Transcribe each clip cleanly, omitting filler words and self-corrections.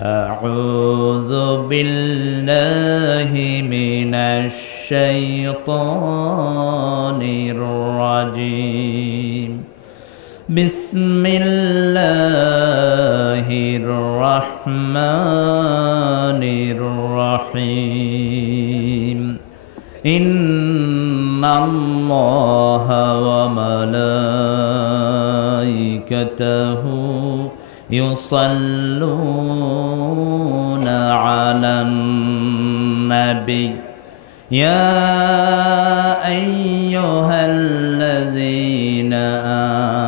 أعوذ بالله من الشيطان الرجيم بسم الله الرحمن الرحيم إن الله وملائكته يصلون على النبي يا أيها الذين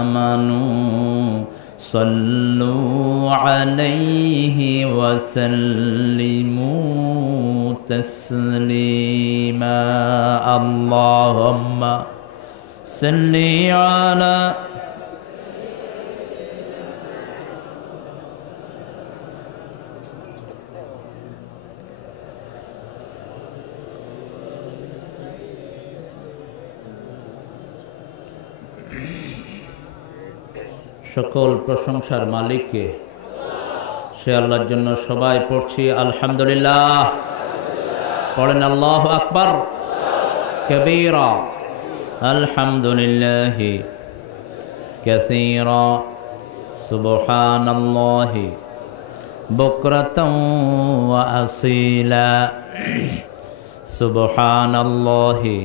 آمنوا صلوا عليه وسلموا تسليما اللهم صل على সকল প্রশংসার মালিককে সে আল্লাহর জন্য সবাই পড়ছি আলহামদুলিল্লাহ পড়েন আল্লাহু আকবার কবীরা আলহামদুলিল্লাহ কাসীরা সুবহানাল্লাহি বুকরাতাও ওয়া আসীলা সুবহানাল্লাহি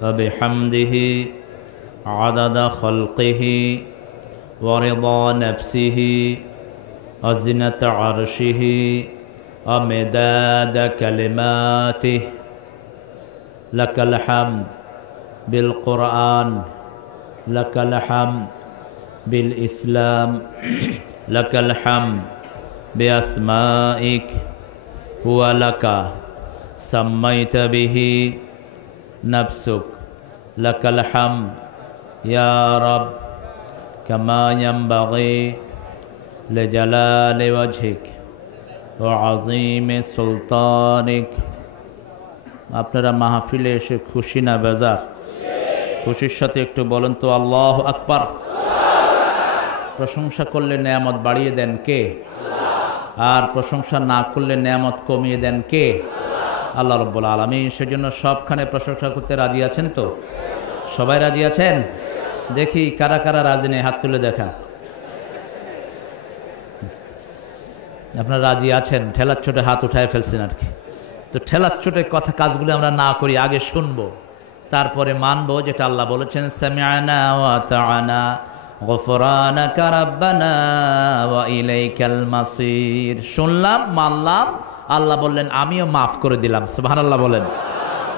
ওয়া বিহামদিহি আদাদা খালকিহি ورضا نفسه وزنة عرشه ومداد كلماته لك الحمد بالقرآن لك الحمد بالإسلام لك الحمد بأسمائك هو لك سميت به نفسك لك الحمد يا رب كما ينبغي لجلال وجهك وعظيم سلطانك আপনারা মাহফিলে এসে খুশি না বেজার? খুশির সাথে একটু বলেন তো আল্লাহু আকবার। প্রশংসা করলে নেয়ামত বাড়িয়ে দেন কে? আর প্রশংসা না করলে নেয়ামত কমিয়ে দেন কে? আল্লাহ রাব্বুল আলামিন। সেজন্য সবখানে প্রশংসা করতে রাজি আছেন তো? সবাই রাজি আছেন? দেখি কারা কারা রাজি নেই, হাত তুলে দেখান। আপনারা রাজি আছেন? ঠেলার চোটে হাত উঠায় ফেলছেন আর কি। তো ঠেলার চোটে কথা কাজগুলো আমরা না করি, আগে শুনবো তারপরে মানবো যেটা আল্লাহ বলেছেন সামি'না ওয়া আতা'না গফরানাকা রাব্বানা ওয়া ইলাইকাল মাসির। শুনলাম, মানলাম, আল্লাহ বললেন আমিও মাফ করে দিলাম। সুবহানাল্লাহ বলেন।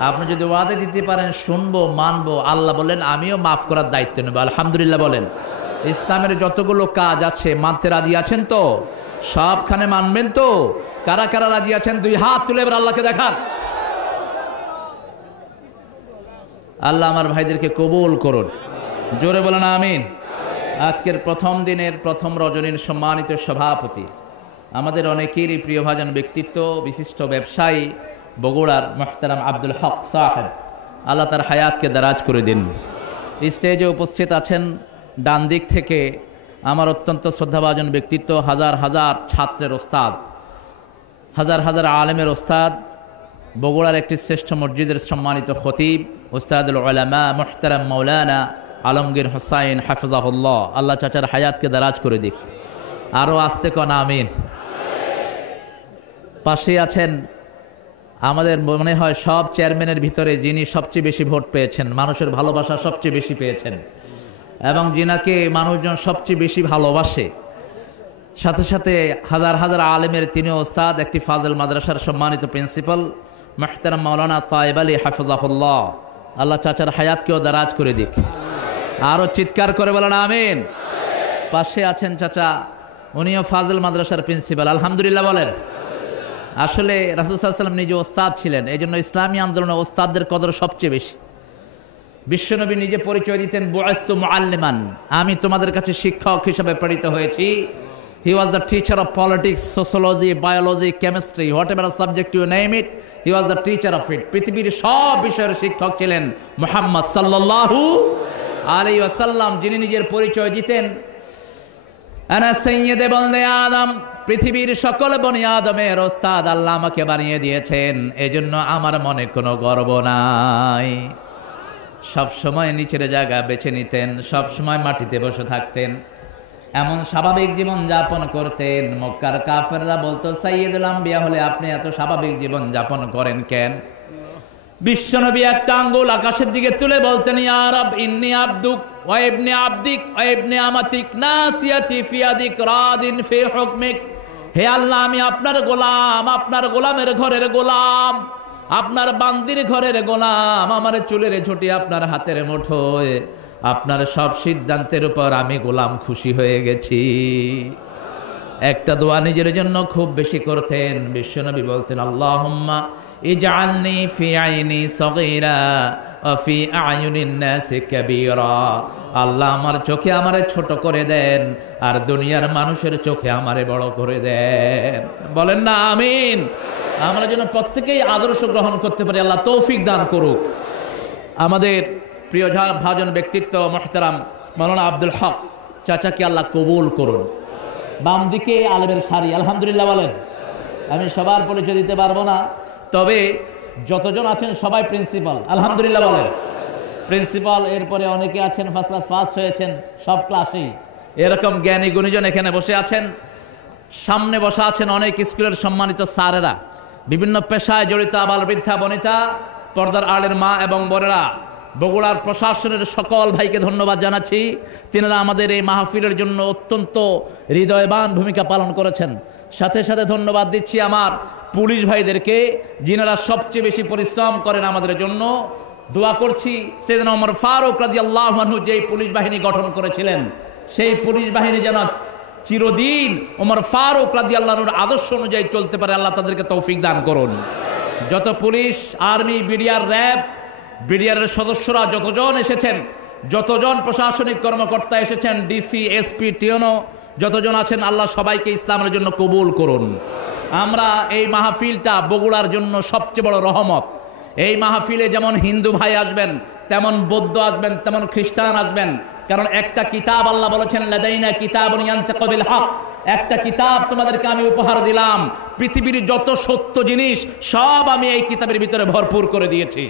আপনি যদি ওয়াদা দিতে পারেন শুনবো মানবো, আল্লাহ বলেন আমিও মাফ করার দায়িত্ব নেব। আলহামদুলিল্লাহ বলেন। ইসলামের যতগুলো কাজ আছে মানতে রাজি আছেন তো? সবখানে মানবেন তো? কারা কারা রাজি আছেন দুই হাত তুলে এবার আল্লাহকে দেখান। আল্লাহ আমার ভাইদেরকে কবুল করুন, জোরে বলেন আমিন। আজকের প্রথম দিনের প্রথম রজনীর সম্মানিত সভাপতি, আমাদের অনেকেরই প্রিয়ভাজন ব্যক্তিত্ব, বিশিষ্ট ব্যবসায়ী বগুড়ার মুহতারাম আব্দুল হক সাহেব, আল্লাহ তার হায়াতকে দারাজ করে দিন। স্টেজে উপস্থিত আছেন ডান দিক থেকে আমার অত্যন্ত শ্রদ্ধাভাজন ব্যক্তিত্ব, হাজার হাজার ছাত্রের ওস্তাদ, হাজার হাজার আলেমের ওস্তাদ, বগুড়ার একটি শ্রেষ্ঠ মসজিদের সম্মানিত খতিব উস্তাদুল উলামা মুহতারাম মাওলানা আলমগীর হোসাইন হাফিজাহুল্লাহ, আল্লাহ চাচার হায়াতকে দারাজ করে দিক। আরও আসতে কন আমিন। পাশে আছেন আমাদের মনে হয় সব চেয়ারম্যানের ভিতরে যিনি সবচেয়ে বেশি ভোট পেয়েছেন, মানুষের ভালোবাসা সবচেয়ে বেশি পেয়েছেন এবং যিনাকে মানুষজন সবচেয়ে বেশি ভালোবাসে, সাথে সাথে হাজার হাজার আলেমের তিনি ওস্তাদ, একটি ফাজল মাদ্রাসার সম্মানিত প্রিন্সিপাল মুহতারাম মাওলানা তায়েব আলী হাফিজাহুল্লাহ, আল্লাহ চাচার হায়াতকেও দারাজ করে দিক। আরও চিৎকার করে বলেন আমিন। পাশে আছেন চাচা, উনিও ফাজল মাদ্রাসার প্রিন্সিপাল, আলহামদুলিল্লাহ বলেন। আসলে রাসূল সাল্লাল্লাহু আলাইহি ওয়াসাল্লাম নিজে ওস্তাদ ছিলেন, এই জন্য ইসলামী আন্দোলনে ওস্তাদদের কদর সবচেয়ে বেশি। বিশ্বনবী নিজে পরিচয় দিতেন বুআস্তু মুআল্লিমান, আমি তোমাদের কাছে শিক্ষক হিসেবে প্রেরিত হয়েছি। He was the teacher of politics, sociology, biology, chemistry, whatever subject you name it, he was the teacher of it. পৃথিবীর সব বিষয়ের শিক্ষক ছিলেন মুহাম্মদ সাল্লাল্লাহু আলাইহি ওয়াসাল্লাম, যিনি নিজের পরিচয় দিতেন আনা সাইয়্যিদে বলদে আদম পৃথিবীর সকল বনি আদমের ওস্তাদ আল্লাহ আমাকে বানিয়ে দিয়েছেন, এজন্য আমার মনে কোনো গর্ব নাই। সব সময় নিচের জায়গা বেছে নিতেন, সব সময় মাটিতে বসে থাকতেন, এমন স্বাভাবিক জীবন যাপন করতেন। মক্কার কাফেররা বলতো, সাইয়্যিদুল আম্বিয়া হলে আপনি এত স্বাভাবিক জীবন যাপন করেন কেন? বিশ্বনবী একটা আঙ্গুল আকাশের দিকে তুলে বলতেন, ইয়া রাব ইন্নী আবদুক ওয়া ইবনে আবদিক ওয়া ইবনে আমাতিক নাসিয়াতি ফি ইয়াদিক রাদিন ফি হুকমিক। হে আল্লাহ, আমি আপনার গোলাম, আপনার গোলামের ঘরের গোলাম, আপনার বান্দির ঘরের গোলাম, আমার চুলের ঝুঁটি আপনার হাতের মুঠোয়, আপনার সব সিদ্ধান্তের উপর আমি গোলাম, খুশি হয়ে গেছি। একটা দোয়া নিজের জন্য খুব বেশি করতেন। বিশ্বনবী বলতেন, আল্লাহুম্মা ইজআলনি ফি আইনি সগীরা ওয়া ফি আয়ুনিন নাসি কাবীরা। আল্লাহ, আমার চোখে আমারে ছোট করে দেন, আর দুনিয়ার মানুষের চোখে আমারে বড় করে দেন। বলেন না আমিন। আমরা যেন প্রত্যেকেই আদর্শ গ্রহণ করতে পারি, আল্লাহ তৌফিক দান করুক। আমাদের প্রিয় ভাজন ব্যক্তিত্ব মুহতারাম মাওলানা আব্দুল হক চাচাকে আল্লাহ কবুল করুন। বাম দিকে আলেমের সারি, আলহামদুলিল্লাহ বলেন। আমি সবার পরিচয় দিতে পারবো না, তবে যতজন আছেন সবাই প্রিন্সিপাল, আলহামদুলিল্লাহ বলেন। প্রিন্সিপাল, এরপরে অনেকে আছেন ফার্স্ট ক্লাস ফার্স্ট হয়েছেন সব ক্লাসেই, এরকম জ্ঞানী গুণীজন এখানে বসে আছেন। সামনে বসা আছেন অনেক স্কুলের সম্মানিত স্যারেরা, বিভিন্ন পেশায় জড়িত আবাল বৃদ্ধা বনিতা, পর্দার আড়ের মা এবং বোনেরা। বগুড়ার প্রশাসনের সকল ভাইকে ধন্যবাদ জানাচ্ছি, তিনারা আমাদের এই মাহফিলের জন্য অত্যন্ত হৃদয়বান ভূমিকা পালন করেছেন। সাথে সাথে ধন্যবাদ দিচ্ছি আমার পুলিশ ভাইদেরকে, যিনারা সবচেয়ে বেশি পরিশ্রম করেন আমাদের জন্য। দোয়া করছি সাইয়েদনা ওমর ফারুক রাদিয়াল্লাহু আনহু যেই পুলিশ বাহিনী গঠন করেছিলেন, সেই পুলিশ বাহিনী যেন চিরদিন ওমর ফারুক রাদিয়াল্লাহু আনহুর আদর্শ অনুযায়ী চলতে পারে, আল্লাহ তাদেরকে তৌফিক দান করুন। যত পুলিশ, আর্মি, বিডিআর, র্যাব, বিডিআরের সদস্যরা যতজন এসেছেন, যতজন প্রশাসনিক কর্মকর্তা এসেছেন, ডিসি, এসপি, টিওনো যতজন আছেন, আল্লাহ সবাইকে ইসলামের জন্য কবুল করুন। আমরা এই মাহফিলটা বগুড়ার জন্য সবচেয়ে বড় রহমত। এই মাহফিলে যেমন হিন্দু ভাই আসবেন, তেমন বৌদ্ধ আসবেন, তেমন খ্রিস্টান আসবেন, কারণ একটা কিতাব আল্লাহ বলেছেন, লাদাইনা কিতাবুন ইয়ানতিকু বিল হক, একটা কিতাব তোমাদেরকে আমি উপহার দিলাম, পৃথিবীর যত সত্য জিনিস সব আমি এই কিতাবের ভিতরে ভরপুর করে দিয়েছি।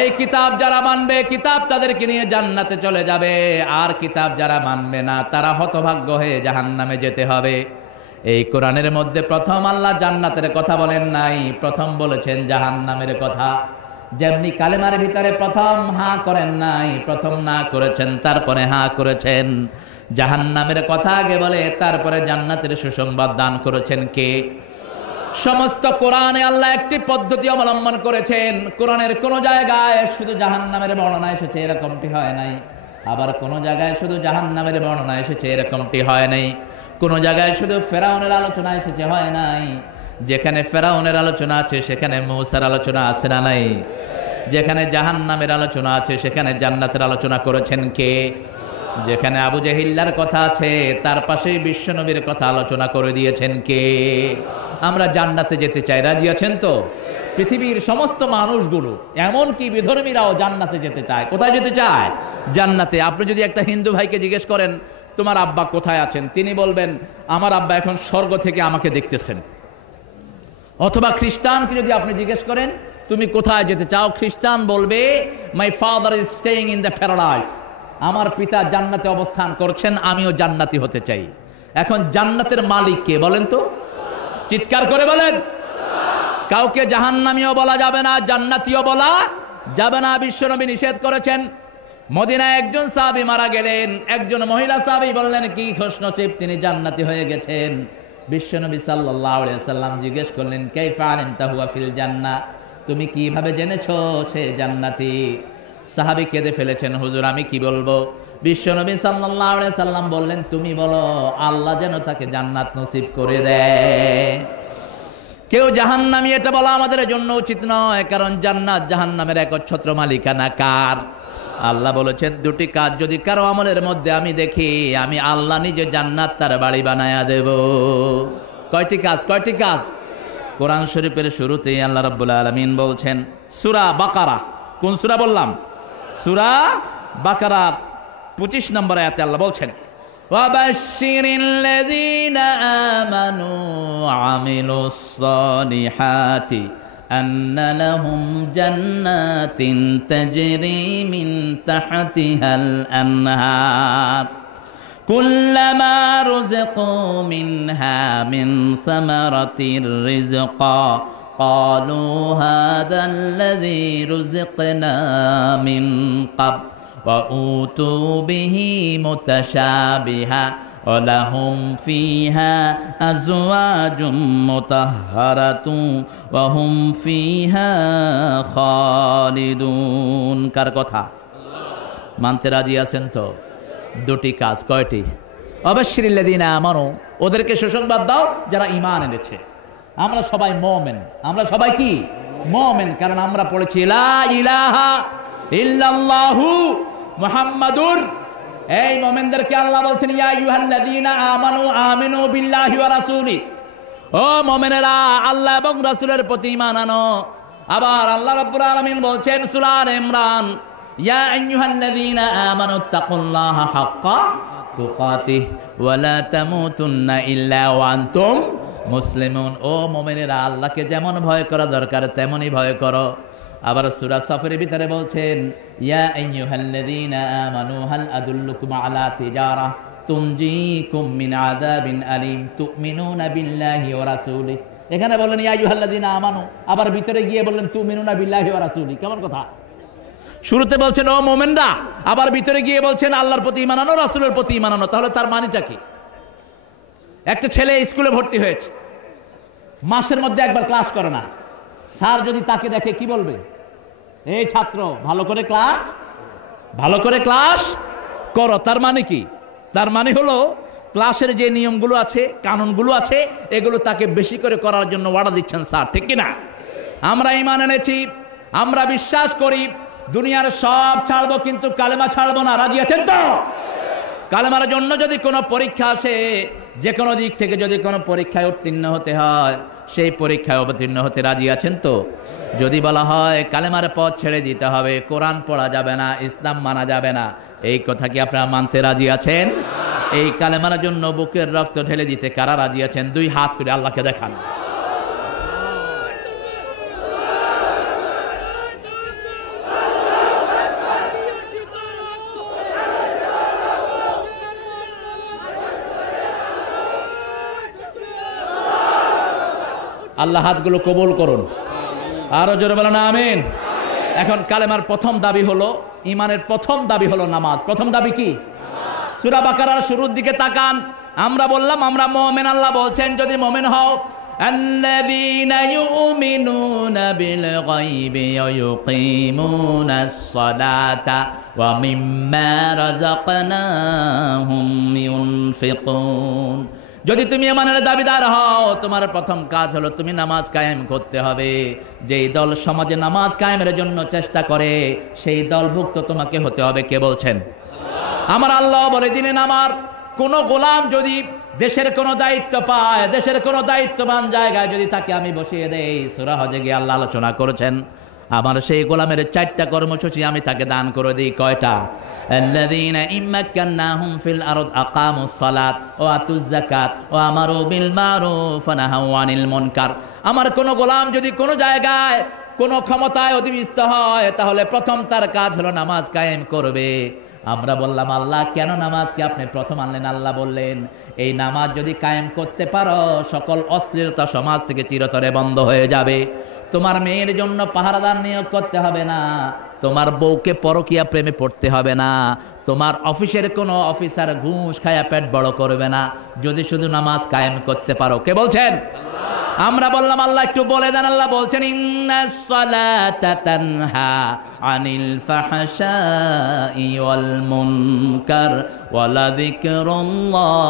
এই কিতাব যারা মানবে, কিতাব তাদেরকে নিয়ে জান্নাতে চলে যাবে, আর কিতাব যারা মানবে না, তারা হতভাগ্য হয়ে জাহান্নামে যেতে হবে। এই কোরআনের মধ্যে প্রথম আল্লাহ জান্নাতের কথা বলেন নাই, প্রথম বলেছেন জাহান্নামের কথা। যেমনি কালেমার ভিতরে প্রথম হা করেন নাই, প্রথম না করেছেন, তারপরে হা করেছেন। জাহান্নামের কথা আগে বলে, তারপরে জান্নাতের সুসংবাদ দান করেছেন কে? সমস্ত কোরআনে আল্লাহ একটি পদ্ধতি অবলম্বন করেছেন। কোরআনের কোন জায়গায় শুধু জাহান্নামের বর্ণনা এসেছে এরকমটি হয় নাই, আবার কোন জায়গায় শুধু জাহান্নামের বর্ণনা এসেছে এরকমটি হয় নাই। কোন জায়গায় শুধু ফেরাউনের আলোচনা এসেছে, হয় নাই। যেখানে ফেরাউনের আলোচনা আছে সেখানে মূসার আলোচনা আছে না নাই? যেখানে জাহান্নামের আলোচনা আছে সেখানে জান্নাতের আলোচনা করেছেন কে? যেখানে আবু জাহিল্লার কথা আছে তার পাশেই বিশ্বনবীর কথা আলোচনা করে দিয়েছেন কে? আমরা জান্নাতে যেতে চাই, রাজি আছেন তো? পৃথিবীর সমস্ত মানুষগুলো, এমনকি বিধর্মীরাও জান্নাতে যেতে চায়। কোথায় যেতে চায়? জান্নাতে। আপনি যদি একটা হিন্দু ভাইকে জিজ্ঞেস করেন তোমার আব্বা কোথায় আছেন, তিনি বলবেন আমার আব্বা এখন স্বর্গ থেকে আমাকে দেখতেছেন। অথবা খ্রিস্টানকে যদি আপনি জিজ্ঞেস করেন তুমি কোথায় যেতে চাও, খ্রিস্টান বলবে my father is staying in the paradise, আমার পিতা জান্নাতে অবস্থান করছেন, আমিও জান্নাতি হতে চাই। এখন জান্নাতের মালিক কে বলেন তো? চিৎকার করে বলেন। কাউকে জাহান্নামীও বলা যাবে না, জান্নাতীও বলা যাবে না, বিশ্বনবী নিষেধ করেছেন। মদিনায় একজন সাহাবী মারা গেলেন, একজন মহিলা সাহাবী বললেন কি খুশনসিব, তিনি জান্নাতি হয়ে গেছেন। বিশ্বনবী সাল্লাল্লাহু আলাইহি সাল্লাম জিজ্ঞেস করলেন কাইফা আলিমতা হুয়া ফিল জান্নাহ, তুমি কিভাবে জেনেছো সে জান্নাতি? সাহাবী কেঁদে ফেলেছেন, হুজুর আমি কি বলবো? বিশ্বনবী সাল্লাল্লাহু আলাইহি সাল্লাম বললেন তুমি বলো আল্লাহ যেন তাকে জান্নাত নসিব করে দেয়। কেউ জাহান্নামী এটা বলা আমাদের জন্য উচিত নয়, কারণ জান্নাত জাহান্নামের একচ্ছত্র মালিকানা কার? আল্লাহ বলেছেন দুটি কাজ যদি কারো আমলের মধ্যে আমি দেখি, আমি আল্লাহ নিজে জান্নাত তার বাড়ি বানায়া দেব। কয়টি কাজ? কয়টি কাজ? কোরআন শরীফের শুরুতেই আল্লাহ রাব্বুল আলামিন বলছেন, সূরা বাকারা, কোন সূরা বললাম? সূরা বাকারা 25 নম্বর আয়াতে আল্লাহ বলছেন وبشر الذين آمنوا وعملوا الصالحات أن لهم جنات تجري من تحتها الأنهار كلما رزقوا منها من ثمرة رزقا قالوا هذا الذي رزقنا من قبل وأوتوا به متشابها ولهم فيها أزواج مطهرة وهم فيها خالدون কার কথা মানতে রাজি আছেন তো? দুটি কাজ, কয়টি? অবশ্যিল্লাযীনা আমানু, ওদেরকে সুসংবাদ দাও যারা ঈমান এনেছে। আমরা সবাই মুমিন, আমরা সবাই কি মুমিন, কারণ আমরা পড়েছি লা ইলাহা ইল্লাল্লাহু মুহাম্মাদুর। এই মুমিনদেরকে আল্লাহ বলছেন ইয়া আইয়ুহাল্লাযীনা আমানু আমিনু বিল্লাহি ওয়া রাসূলি, ও মুমিনেরা আল্লাহ এবং রাসূলের প্রতি ঈমান আনো। আবার আল্লাহ রাব্বুল আলামিন বলছেন সূরা আলে ইমরান ইয়া আইয়ুহাল্লাযীনা আমানু তাকুল্লাহা হাক্কা তুকাতিহ ওয়া লা তামুতুন্না ইল্লা ওয়া আনতুম মুসলিমুন, ও মুমিনেরা আল্লাহকে যেমন ভয় করা দরকার তেমনই ভয় করো। আবার সূরা সাফের ভিতরে বলছেন ইয়া আইয়ুহাল্লাযীনা আমানু হাল আদুল্লুকুম আলা তিজারা তুনজিকুম মিন আযাবিন আলীম তুমিনুনা বিল্লাহি ওয়া রাসূলিহি। এখানে বললেন ইয়া আইয়ুহাল্লাযীনা আমানু, আবার ভিতরে গিয়ে বললেন তুমিনুনা বিল্লাহি ওয়া রাসূলিহি। কেমন কথা? শুরুতে বলছেন ও মুমিনরা, আবার ভিতরে গিয়ে বলছেন আল্লাহর প্রতি ঈমান আনো, রাসূলের প্রতি ঈমান আনো। তাহলে তার মানেটা কি? একটা ছেলে স্কুলে ভর্তি হয়েছে, মাসের মধ্যে একবার ক্লাস করে না। স্যার যদি তাকে দেখে কি বলবে? এই ছাত্র ভালো করে ক্লাস করো। তার মানে কি? তার মানে হলো ক্লাসের যে নিয়মগুলো আছে, কানুনগুলো আছে, এগুলো তাকে বেশি করে করার জন্য ওয়াদা দিচ্ছেন স্যার, ঠিক কিনা? আমরা ঈমান এনেছি, আমরা বিশ্বাস করি দুনিয়ার সব ছাড়বো কিন্তু কালেমা ছাড়বো না। রাজি আছেন তো? কালেমার জন্য যদি কোনো পরীক্ষা আসে, যে কোনো দিক থেকে যদি কোনো পরীক্ষায় উত্তীর্ণ হতে হয়, সেই পরীক্ষায় অবতীর্ণ হতে রাজি আছেন তো? যদি বলা হয় কালেমার পথ ছেড়ে দিতে হবে, কোরআন পড়া যাবে না, ইসলাম মানা যাবে না, এই কথা কি আপনারা মানতে রাজি আছেন? এই কালেমার জন্য বুকের রক্ত ঢেলে দিতে কারা রাজি আছেন? দুই হাত তুলে আল্লাহকে দেখান। আল্লাহ হাতগুলো কবুল করুন, আরো জোরে বলেন আমিন। এখন কালেমার প্রথম দাবি হলো, ঈমানের প্রথম দাবি হলো নামাজ। প্রথম দাবি কি? সূরা বাকারার শুরুর দিকে তাকান। আমরা বললাম আমরা মুমিন। আল্লাহ বলছেন যদি মুমিন হও, আল্লাযীনা ইউমিনুনা বিল গায়বি ওয়া ইউকিমুনাস সালাতা ওয়া মিম্মা রাযাকনাহুম ইউনফিকুন। যদি তুমি ঈমানের দাবিদার হও, তোমার প্রথম কাজ হলো তুমি নামাজ কায়েম করতে হবে। যেই দল সমাজে নামাজ কায়েমের জন্য চেষ্টা করে, সেই দলভুক্ত তোমাকে হতে হবে। কে বলছেন? আমার আল্লাহ বলে দিলেন আমার কোন গোলাম যদি দেশের কোন দায়িত্ব পায়, দেশের কোন দায়িত্ববান জায়গায় যদি তাকে আমি বসিয়ে দেই, সূরা হজে গিয়ে আল্লাহ আলোচনা করেছেন আমার সেই গোলামের 4টা কর্মসূচি আমি তাকে দান করে দিই। কয়টা? আল্লাযীনা ইম্মাক্কান্নাহুম ফিল আরদ আকামুস সালাত ওয়া আতুজ যাকাত ওয়া আমারু বিল মারুফ ওয়া নাহাউ আনিল মুনকার। আমার কোন গোলাম যদি কোন জায়গায় কোন ক্ষমতায় অধিষ্ঠিত হয়, তাহলে প্রথম তার কাজ হলো নামাজ কায়েম করবে। আমরা বললাম আল্লাহ কেন নামাজকে আপনি প্রথম আনলেন? আল্লাহ বললেন এই নামাজ যদি কায়েম করতে পারো, সকল অশ্লীলতা সমাজ থেকে চিরতরে বন্ধ হয়ে যাবে। তোমার মেয়ের জন্য পাহারাদার নিয়োগ করতে হবে না, তোমার বউকে পরকীয়া প্রেমে পড়তে হবে না, তোমার অফিসের কোনো অফিসার ঘুষ খায়া পেট বড় করবে না, যদি শুধু নামাজ কায়েম করতে পারো। কে বলছেন? আমরা বললাম আল্লাহ একটু বলে দেন। আল্লাহ বলছেন ইন্নাস সালাতা তানহা আনিল ফাহশাই ওয়াল মুনকার ওয়া লাযিকরুল্লাহি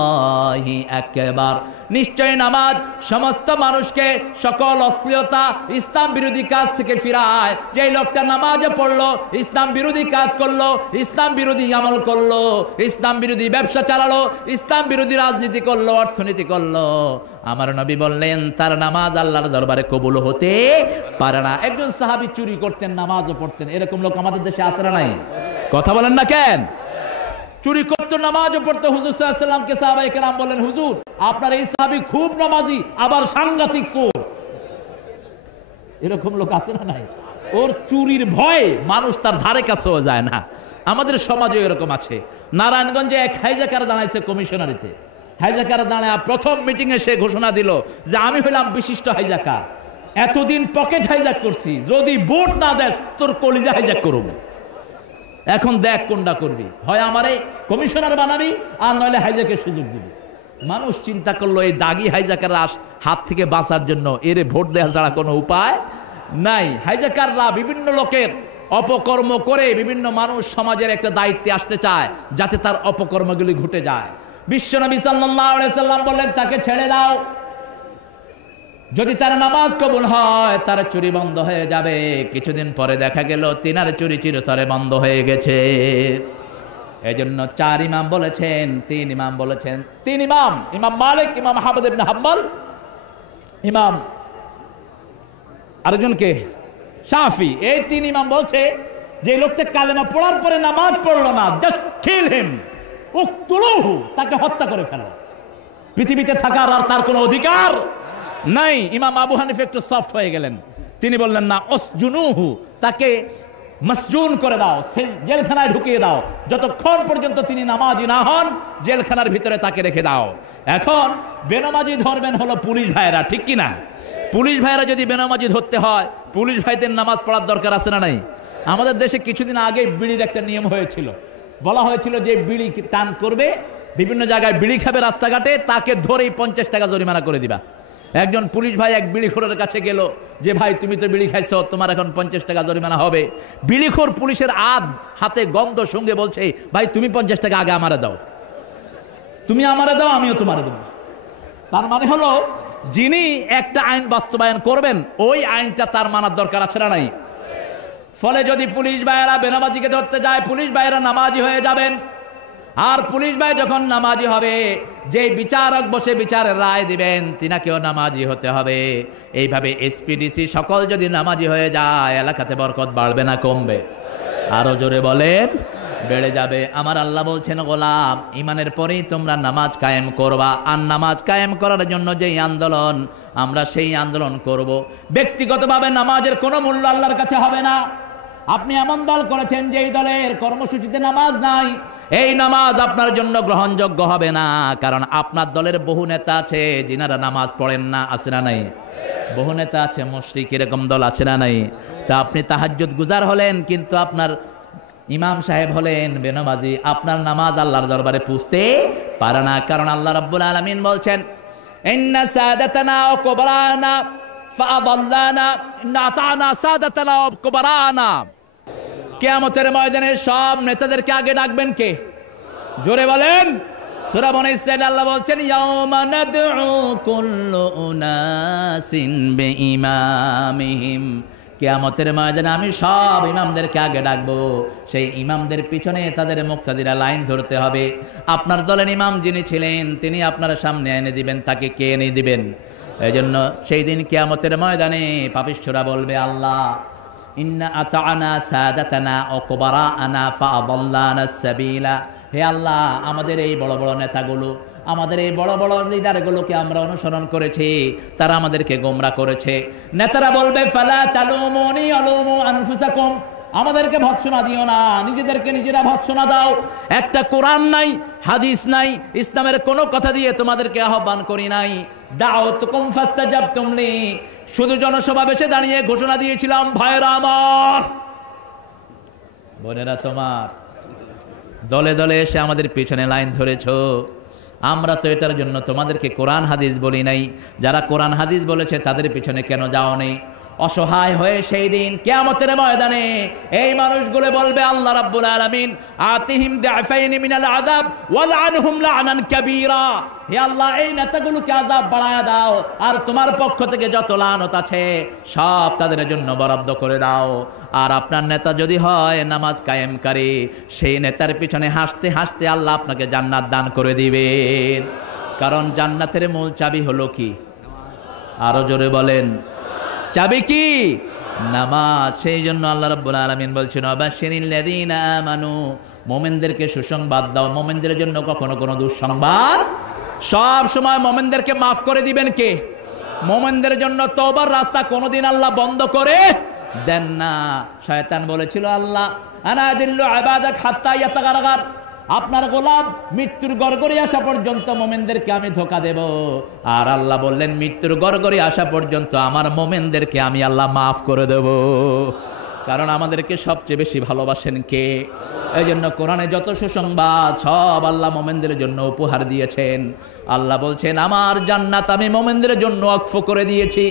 আকবার। নিশ্চয় নামাজ সমস্ত মানুষকে সকল অশ্লীলতা ইসলাম বিরোধী কাজ থেকে ফিরায়। যেই লোকটা নামাজে পড়লো, ইসলাম বিরোধী কাজ করলো, ইসলাম বিরোধী আমল করলো, ইসলাম বিরোধী ব্যবসা চালালো, ইসলাম বিরোধী রাজনীতি করলো, অর্থনীতি করলো, আমার নবী বললেন তার নামাজ আল্লাহর দরবারে কবুল হতে পারে না। একজন সাহাবী চুরি করতেন, নামাজও পড়তেন, এরকম লোক আমাদের দেশে আছে না নাই? কথা বলেন না কেন? চুরি করতো, নামাজও পড়তো। হুজুর সাল্লাল্লাহু আলাইহি ওয়াসাল্লামকে সাহাবায়ে কেরাম বললেন, হুজুর আপনার এই সাহাবী খুব নামাজি, আবার সাংঘাতিক চোর। এরকম লোক আছে না নাই? ওর চুরির ভয়ে মানুষ তার ধারে কাছেও যায় না। আমাদের সমাজে এরকম আছে। নারায়ণগঞ্জে এক হাইজাকার দাঁড়াইছে কমিশনারিতে। হাইজাকার দাঁড়ায় প্রথম মিটিং এ সে ঘোষণা দিল যে আমি হইলাম বিশিষ্ট হাইজাকার, এতদিন পকেট হাইজাক করছি, যদি ভোট না দেস তোর কলিজা হাইজাক করব। এখন দেখ কোনটা করবি, হয় আমারে কমিশনার বানাবি আর নইলে হাইজাকের সুযোগ দিবি। মানুষ চিন্তা করলো এই দাগি হাইজাকার হাত থেকে বাঁচার জন্য এরে ভোট দেওয়া ছাড়া কোনো উপায় নাই। হাইজাকাররা বিভিন্ন লোকের অপকর্ম করে বিভিন্ন মানুষ সমাজের একটা দায়িত্বে আসতে চায় যাতে তার অপকর্মগুলি ঘটে যায়। বিশ্বনবী সাল্লাল্লাহু আলাইহি সাল্লাম বললেন তাকে ছেড়ে দাও, যদি তার নামাজ কবুল হয় তার চুরি বন্ধ হয়ে যাবে। কিছুদিন পরে দেখা গেল তিনার চুরি চিরতরে বন্ধ হয়ে গেছে। এজন্য চার ইমাম বলেছেন, তিন ইমাম বলেছেন, তিন ইমাম, ইমাম মালিক, ইমাম আহমদ ইবনে হাম্বল, ইমাম আরেকজনকে শাফি, এই তিন ইমাম বলছে যে লোকটা কালেমা পড়ার পরে নামাজ পড়লো না, জাস্ট কিল হিম, উকতুলুহু, তাকে হত্যা করে ফেলো। পৃথিবীতে থাকার আর তার কোনো অধিকার নাই। ইমাম আবু হানিফা একটু সফট হয়ে গেলেন, তিনি বললেন না, ওসজুনুহু, তাকে মাসজুন করে দাও, জেলখানায় ঢুকিয়ে দাও, যতক্ষণ পর্যন্ত তিনি নামাজি না হন জেলখানার ভিতরে তাকে রেখে দাও। এখন বেনামাজি ধরবেন হলো পুলিশ ভাইরা, ঠিক কি না? পুলিশ ভাইরা যদি বেনামাজি ধরতে হয়, পুলিশ ভাইদের নামাজ পড়ার দরকার আছে না নাই? আমাদের দেশে কিছুদিন আগে বিড়ির একটা নিয়ম হয়েছিল, বলা হয়েছিল যে বিড়ি টান করবে, বিভিন্ন জায়গায় বিড়ি খাবে রাস্তাঘাটে, তাকে ধরেই 50 টাকা জরিমানা করে দিবা। একজন পুলিশ ভাই এক বিড়িখোরের কাছে গেল যে ভাই তুমি তো বিড়ি খাইছো, তোমার এখন 50 টাকা জরিমানা হবে। বিড়িখোর পুলিশের হাতে গন্ধ সঙ্গে বলছে, ভাই তুমি 50 টাকা আগে আমারে দাও, তুমি আমারে দাও, আমিও তোমারে দেব। তার মানে হলো যিনি একটা আইন বাস্তবায়ন করবেন ওই আইনটা তার মানার দরকার আছে না নাই? ফলে যদি পুলিশ ভাইয়েরা বেনামাজিকে ধরতে যায়, পুলিশ ভাইয়েরা নামাজি হয়ে যাবেন। আর পুলিশ ভাই যখন নামাজি হবে, যে বিচারক বসে বিচারের রায় দিবেন তিনাকেও নামাজি হতে হবে। এইভাবে এসপিডিসি সকল যদি নামাজি হয়ে যায়, এলাকাতে বরকত বাড়বে না কমবে? আরো জোরে বলেন, বেড়ে যাবে। আমার আল্লাহ বলছেন, গোলাম ইমানের পরেই তোমরা নামাজ কায়েম করবা। আর নামাজ কায়েম করার জন্য যেই আন্দোলন, আমরা সেই আন্দোলন করব। ব্যক্তিগতভাবে নামাজের কোনো মূল্য আল্লাহর কাছে হবে না। আপনি এমন দল করেছেন যেই দলের কর্মসূচিতে নামাজ নাই, এই নামাজ আপনার জন্য গ্রহণযোগ্য হবে না। কারণ আপনার দলের বহু নেতা আছে যিনারা নামাজ পড়েন না, আছে না নাই? বহু নেতা আছে মুশরিক, এরকম দল আছে না নাই? তা আপনি তাহাজ্জুদ গুজার হলেন কিন্তু আপনার ইমাম সাহেব হলেন বেনামাজি, আপনার নামাজ আল্লাহর দরবারে পৌঁছতে পারে না। কারণ আল্লাহ রাব্বুল আলামিন বলছেন, ইন্না সাদাতানা ওয়া কুবরানা ফাআদাল্লানা ইন্না আতানা সাদাতানা ওয়া কুবরানা। কিয়ামতের ময়দানে সব নেতাদেরকে আগে ডাকবেন কে? জোরে বলেন। সূরা বনী ইসরাঈল আল্লাহ বলছেন, ইয়াউমা নাদউ কুল্লু উনাসিন বিইমামিহিম। কিয়ামতের ময়দানে আমি সব ইমামদেরকে আগে ডাকবো, সেই ইমামদের পিছনে তাদের মুক্তাদিরা লাইন ধরতে হবে। আপনার দলের ইমাম যিনি ছিলেন তিনি আপনার সামনে এনে দিবেন, তাকে কে এনে দিবেন? এই জন্য সেই দিন কিয়ামতের ময়দানে পাপিষ্ঠরা বলবে, আল্লাহ ইন্না আতানা সাদাতানা ওয়া কুবরানা ফাআদাল্লানা সাবিলা। হে আল্লাহ, আমাদের এই বড় বড় নেতাগুলো, আমাদের এই বড় বড় লিডারগুলোকে আমরা অনুসরণ করেছি, তারা আমাদেরকে গোমরা করেছে। নেতারা বলবে, ফালা তালুমুনি আলুমু আনফুসাকুম, আমাদেরকে ভৎসনা দিও না, নিজেদেরকে নিজেরা ভৎসনা দাও। একটা কোরআন নাই, হাদিস নাই, ইসলামের কোনো কথা দিয়ে তোমাদেরকে আহ্বান করি নাই। দাউতুকুম ফাস্তাজাবতুম লি, শুধু জনসমাবেশে দাঁড়িয়ে ঘোষণা দিয়েছিলাম, ভাইরা আমার, বোনেরা তোমার, দলে দলে এসে আমাদের পিছনে লাইন ধরেছো। আমরা তো এটার জন্য তোমাদেরকে কোরআন হাদিস বলি নাই, যারা কোরআন হাদিস বলেছে তাদের পিছনে কেন যাওনি? অসহায় হয়ে সেই দিন কিয়ামতের ময়দানে এই মানুষগুলো বলবে, আল্লাহ রাব্বুল আলামিন আতিহিম দাফাইন মিনাল আযাব ওয়ালআনহুম লা'নান কাবীরা। হে আল্লাহ, এই নেতাগুলোকে আযাব বাড়ায়া দাও, আর তোমার পক্ষ থেকে যত লানত আছে সব তাদের জন্য বরাদ্দ করে দাও। আর আপনার নেতা যদি হয় নামাজ কায়েমকারী, সেই নেতার পিছনে হাসতে হাসতে আল্লাহ আপনাকে জান্নাত দান করে দিবেন। কারণ জান্নাতের মূল চাবি হলো কি? আরো জোরে বলেন, চাবি কি? নামাজ। সেই জন্য আল্লাহ রাব্বুল আলামিন বলছেন, আবাশশিরিল লাযীনা আমানু মোমেনদেরকে সুসংবাদ দাও, মোমেনদের জন্য কখনো কোনো দুঃসংবাদ। সব সময় মোমেনদেরকে মাফ করে দিবেন কে? মোমেনদের জন্য তওবার রাস্তা কোনোদিন আল্লাহ বন্ধ করে দেন না। শয়তান বলেছিল আল্লাহ আনা আদিল্লু ইবাদাক হাত্তা ইয়াতাগারগার, আপনার গোলাম মৃত্যুর গড়গড়ি আসা পর্যন্ত মোমেনদেরকে আমি ধোঁকা দেব। আর আল্লাহ বললেন মৃত্যুর গড়গড়ি আসা পর্যন্ত আমার মোমেনদেরকে আমি আল্লাহ মাফ করে দেব। কারণ আমাদেরকে সবচেয়ে বেশি ভালোবাসেন কে? এই জন্য কোরআনে যত সুসংবাদ সব আল্লাহ মোমেনদের জন্য উপহার দিয়েছেন। আল্লাহ বলছেন আমার জান্নাত আমি মোমেনদের জন্য ওয়াকফ করে দিয়েছি।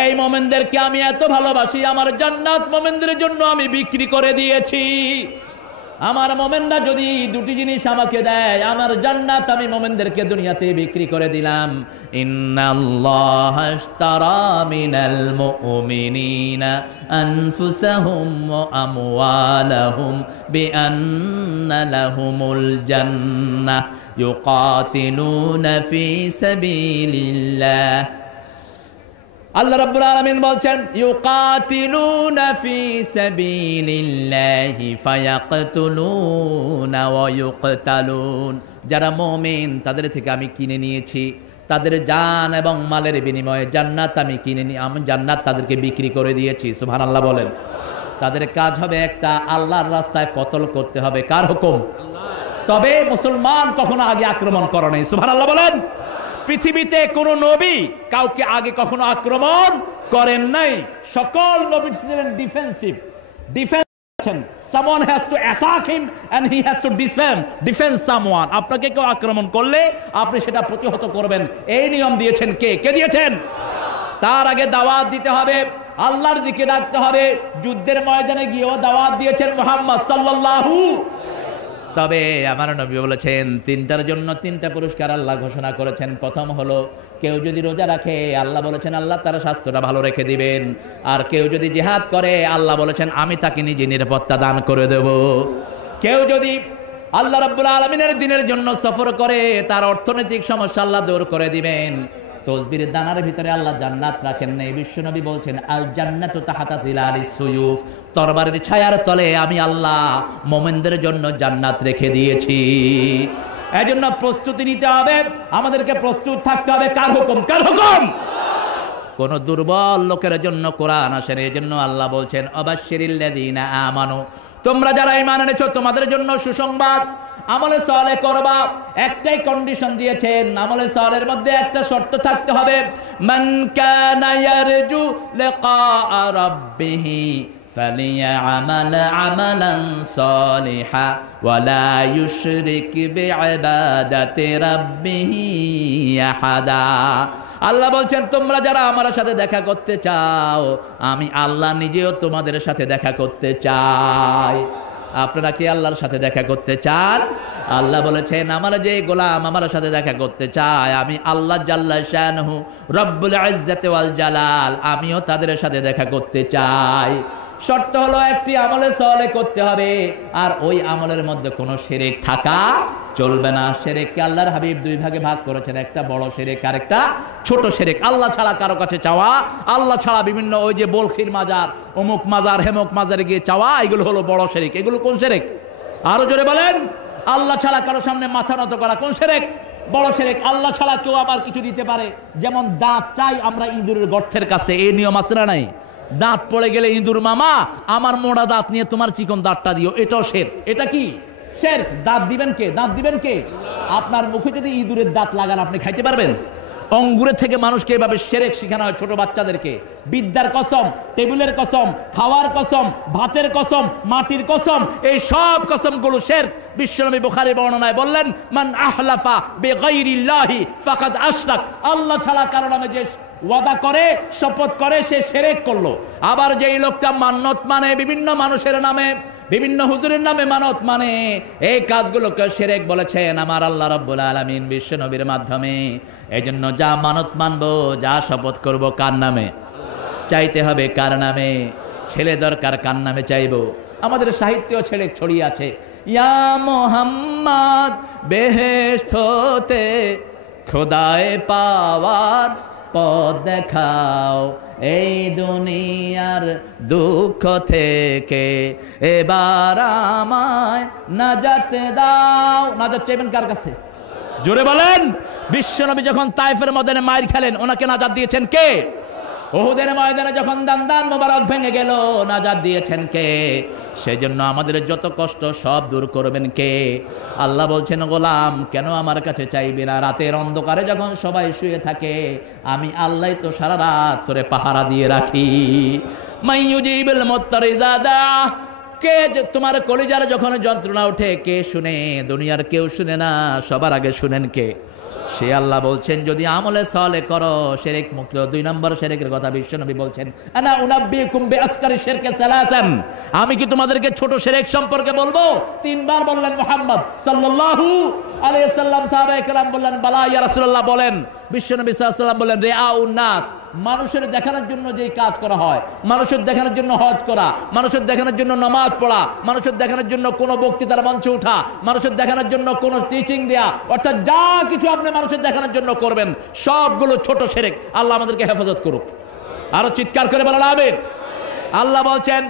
এই মোমেনদেরকে আমি এত ভালোবাসি, আমার জান্নাত মোমেনদের জন্য আমি বিক্রি করে দিয়েছি। আমার মোমেনরা যদি দুটি জিনিস আমাকে দেয়, আমার জান্নাত আমি মোমেনদেরকে দুনিয়াতে বিক্রি করে দিলাম। ইন্নাল্লাহা আশতারা মিনাল মুমিনিনা আনফুসাহুম ওয়া আমওয়ালাহুম বিআন্না লাহুমুল জান্নাহ ইউকাতিলুনা ফি সাবিলিল্লাহ। আল্লাহ রাব্বুল আলামিন বলছেন ইউকাতিলুনা ফি সাবিলিল্লাহি ফায়াকতুলুনা ওয়া ইউকতালুন। যারা মুমিন তাদের থেকে আমি কিনে নিয়েছি, তাদের জান এবং মালের বিনিময়ে জান্নাত আমি কিনে নিয়ে আমি জান্নাত তাদেরকে বিক্রি করে দিয়েছি। সুবহানাল্লাহ বলেন। তাদের কাজ হবে একটা, আল্লাহর রাস্তায় কতল করতে হবে। কার হুকুম? তবে মুসলমান কখনো আগে আক্রমণ করে নাই। সুবহানাল্লাহ বলেন। পৃথিবীতে কোন নবী কাউকে আগে কখনো আক্রমণ করেন নাই। সকল নবী ছিলেন defensive. someone has to attack him and he has to defend someone. আপনাকে কেউ আক্রমণ করলে আপনি সেটা প্রতিহত করবেন। এই নিয়ম দিয়েছেন কে? কে দিয়েছেন? তার আগে দাওয়াত দিতে হবে, আল্লাহর দিকে ডাকতে হবে। যুদ্ধের ময়দানে গিয়েও দাওয়াত দিয়েছেন মুহাম্মদ সাল্লাল্লাহু। তবে আমার নবী বলেছেন তিনটার জন্য তিনটা পুরস্কার আল্লাহ ঘোষণা করেছেন। প্রথম হলো কেউ যদি রোজা রাখে, আল্লাহ বলেছেন আল্লাহ তার স্বাস্থ্যটা ভালো রেখে দিবেন। আর কেউ যদি জিহাদ করে, আল্লাহ বলেছেন আমি তাকে নিজে নিরাপত্তা দান করে দেব। কেউ যদি আল্লাহ রাব্বুল আলামিনের দ্বীনের জন্য সফর করে, তার অর্থনৈতিক সমস্যা আল্লাহ দূর করে দিবেন। তসবির দানার ভিতরে আল্লাহ জান্নাত রাখেন নাই। বিশ্বনবী বলছেন আল জান্নাতু তাহতা যিলালিস সুয়ুফ, তরবারির ছায়ার তলে আমি আল্লাহ মুমিনদের জন্য জান্নাত রেখে দিয়েছি। এজন্য প্রস্তুতি নিতে হবে, আমাদেরকে প্রস্তুত থাকতে হবে। কার হুকুম? কার হুকুম? কোন দুর্বল লোকের জন্য কোরআন আসে না। এজন্য আল্লাহ বলছেন অবাশশিরিল্লাযীনা আমানু, তোমরা যারা ঈমান এনেছো তোমাদের জন্য সুসংবাদ, আমলে সালেহ করবা। একটাই কন্ডিশন দিয়েছেন, আমলে সালেহের মধ্যে একটা শর্ত থাকতে হবে, মান কানা ইয়ারজু লিকা রাব্বিহি ফালিয়ামাল আমালান সালিহা ওয়া লা ইউশরিক বিইবাদাতি রাব্বিহি আহাদা। আল্লাহ বলছেন তোমরা যারা আমার সাথে দেখা করতে চাও, আমি আল্লাহ নিজেও তোমাদের সাথে দেখা করতে চাই। আপনারা কি আল্লাহর সাথে দেখা করতে চান? আল্লাহ বলেছেন আমার যে গোলাম আমার সাথে দেখা করতে চায়, আমি আল্লাহ জাল্লা শানহু রব্বুল ইজ্জতি ওয়াল জালাল, আমিও তাদের সাথে দেখা করতে চাই। শর্ত হলো একটি আমলে সালেহ করতে হবে, আর ওই আমলের মধ্যে কোনো শিরক থাকা চলবে না। শিরককে আল্লাহর হাবিব দুই ভাগে ভাগ করেছেন, একটা বড় শিরক আর একটা ছোট শিরক। আল্লাহ ছাড়া কারো কাছে চাওয়া, আল্লাহ ছাড়া বিভিন্ন ওই যে বলখির মাজার, অমুক মাজার, হেমুক মাজারে গিয়ে চাওয়া, এগুলো হলো বড় শিরক। এগুলো কোন শিরক? আরো জোরে বলেন। আল্লাহ ছাড়া কারো সামনে মাথা নত করা কোন শিরক? বড় শিরক। আল্লাহ ছাড়া কেউ আবার কিছু দিতে পারে, যেমন দাঁত চাই আমরা ইঁদুরের গর্তের কাছে, এই নিয়ম আছে না নাই? দাঁত পড়ে গেলে ইঁদুর মামা আমার মোড়া দাঁত নিয়ে তোমার চিকন দাঁতটা দিও, এটাও শিরক। এটা কি? শিরক। দাঁত দিবেন কে? দাঁত দিবেন কে? আপনার মুখে যদি ইঁদুরের দাঁত লাগান আপনি খাইতে পারবেন? অঙ্গুরের থেকে মানুষকে এভাবে শিরক শেখানো হয় ছোট বাচ্চাদেরকে। বিদ্যার কসম, টেবিলের কসম, খাওয়ার কসম, ভাতের কসম, মাটির কসম, এই সব কসমগুলো শিরক। বিশ্বনবী বুখারী বর্ণনায় বললেন মান আহলাফা বিগাইরিল্লাহি ফাকাদ আশরাক, আল্লাহ ছাড়া কারো নামে যে ওয়াদা করে, শপথ করে, সে শিরক করলো। আবার যেই লোকটা মান্নত মানে, বিভিন্ন মানুষের নামে, বিভিন্ন হুজুরের নামে মানত মানে, এই কাজগুলোকে শিরক বলেছেন আমার আল্লাহ রাব্বুল আলামিন বিশ্ব নবীর মাধ্যমে। এই জন্য যা মানত মানবো, যা শপথ করব, কার নামে চাইতে হবে? কার নামে? ছেলে দরকার, কার নামে চাইবো? আমাদের সাহিত্যেও শিরক ছড়িয়ে আছে। ইয়া মুহাম্মদ বেহেশত হতে খোদায়ে পাওয়ার পথ দেখাও এই দুনিয়ার দুঃখ থেকে, এবার আমায় নাজাত দাও। নাজাত চাইবেন কার কাছে? জোরে বলেন। বিশ্বনবী যখন তায়েফের ময়দানে মাইর খেলেন, ওনাকে নাজাত দিয়েছেন কে? উহুদের ময়দানে যখন দান মোবারক ভেঙে গেল, নাজাত দিয়েছেন কে? সেজন্য আমাদের যত কষ্ট সব দূর করবেন কে? আল্লাহ বলছেন, গোলাম কেন আমার কাছে চাইবি না? রাতের অন্ধকারে যখন সবাই শুয়ে থাকে, আমি আল্লাহ তো সারা রাত তোরে পাহারা দিয়ে রাখি। মাইয়ুজিবুল মুত্তারিজা দা, কে যে তোমার কলিজার যখন যন্ত্রণা ওঠে কে শুনে? দুনিয়ার কেউ শুনে না, সবার আগে শুনেন কে? সে আল্লাহ বলছেন, যদি আমলে সালে করো শিরক মুক্ত। 2 নম্বর শিরকের কথা বিশ্বনবী বলছেন, আনা উনাব্বিকুম বিআসকারি শিরকে সালাসান, আমি কি তোমাদেরকে ছোট শিরক সম্পর্কে বলবো? 3 বার বললেন মুহাম্মদ সাল্লাল্লাহু আলাইহি সাল্লাম। সাহাবায়ে কেরাম বললেন, বালা ইয়া রাসূলুল্লাহ। বলেন। বিশ্বনবী সাল্লাল্লাহু আলাইহি সাল্লাম বললেন, রিআউন নাস, মানুষের দেখানোর জন্য যে কাজ করা হয়, মানুষের দেখানোর জন্য হজ করা, মানুষের দেখানোর জন্য নামাজ পড়া, মানুষের দেখানোর জন্য কোনো বক্তৃতার মঞ্চে ওঠা, মানুষের দেখানোর জন্য কোনো টিচিং দেয়া, অর্থাৎ যা কিছু আপনি মানুষের দেখানোর জন্য করবেন সবগুলো ছোট শিরক। আল্লাহ আমাদেরকে হেফাজত করুক। আরো চিৎকার করে বলেন আমিন। আল্লাহ বলছেন,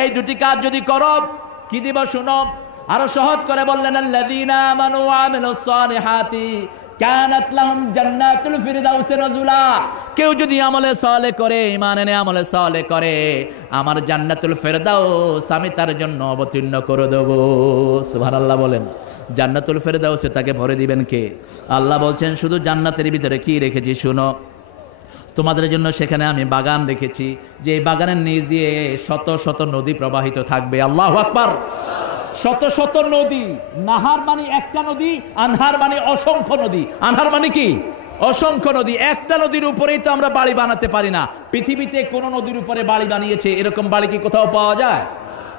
এই 2টি কাজ যদি করো কি দিব শুনো। আরো সহজ করে বললেন, আল্লাযীনা আমানু ওয়া আমিলুস সালিহাতি কানাত লাহুম জান্নাতুল ফিরদাউস নুজুলা। কেউ যদি আমলে সালেহ করে, ঈমান এনে আমলে সালেহ করে, আমার জান্নাতুল ফিরদাউস আমি তার জন্য অবতীর্ণ করে দেব। সুবহানাল্লাহ বলেন। জান্নাতুল ফিরদাউসে তাকে ভরে দিবেন কে? আল্লাহ বলছেন, শুধু জান্নাতের ভিতরে কি রেখেছি শুনো। তোমাদের জন্য সেখানে আমি বাগান রেখেছি, যে এই বাগানের নিচ দিয়ে শত শত নদী প্রবাহিত থাকবে। আল্লাহু আকবার। শত শত নদী। নাহার মানে একটা নদী, আনহার মানে অসংখ্য নদী। আনহার মানে কি? অসংখ্য নদী। একটা নদীর উপরেই তো আমরা বাড়ি বানাতে পারি না। পৃথিবীতে কোন নদীর উপরে বাড়ি বানিয়েছে এরকম বাড়ি কি কোথাও পাওয়া যায়?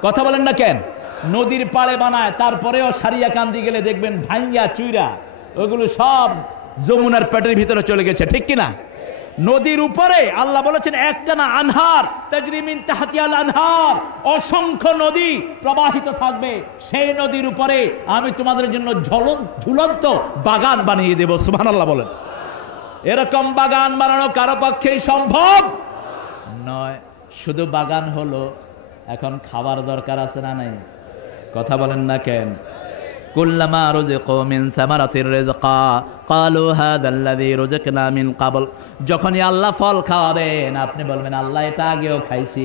কথা বলেন না কেন? নদীর পাড়ে বানায়, তারপরেও সারিয়া কান্দি গেলে দেখবেন ভাইয়া চুইরা ওগুলো সব যমুনার পেটের ভিতরে চলে গেছে, ঠিক কিনা? নদীর উপরে আল্লাহ বলেছেন একটা না, আনহার তাজরি মিন তাহতিহাল আনহার, অসংখ্য নদী প্রবাহিত থাকবে। সেই নদীর উপরে আমি তোমাদের জন্য ঝুলন্ত বাগান বানিয়ে দেব। সুবহানাল্লাহ বলেন। এরকম বাগান বানানো কারো পক্ষেই সম্ভব নয়। শুধু বাগান হলো, এখন খাবার দরকার আছে না নাই? কথা বলেন না কেন? কুল্লামা রুজিকু মিন সামারাতির রিজকা ক্বালু হাযাল্লাযী রুজিকনা মিন ক্বাবল। যখনই আল্লাহ ফল খাওয়াবেন, আপনি বলবেন আল্লাহ এটা আগেও খাইছি।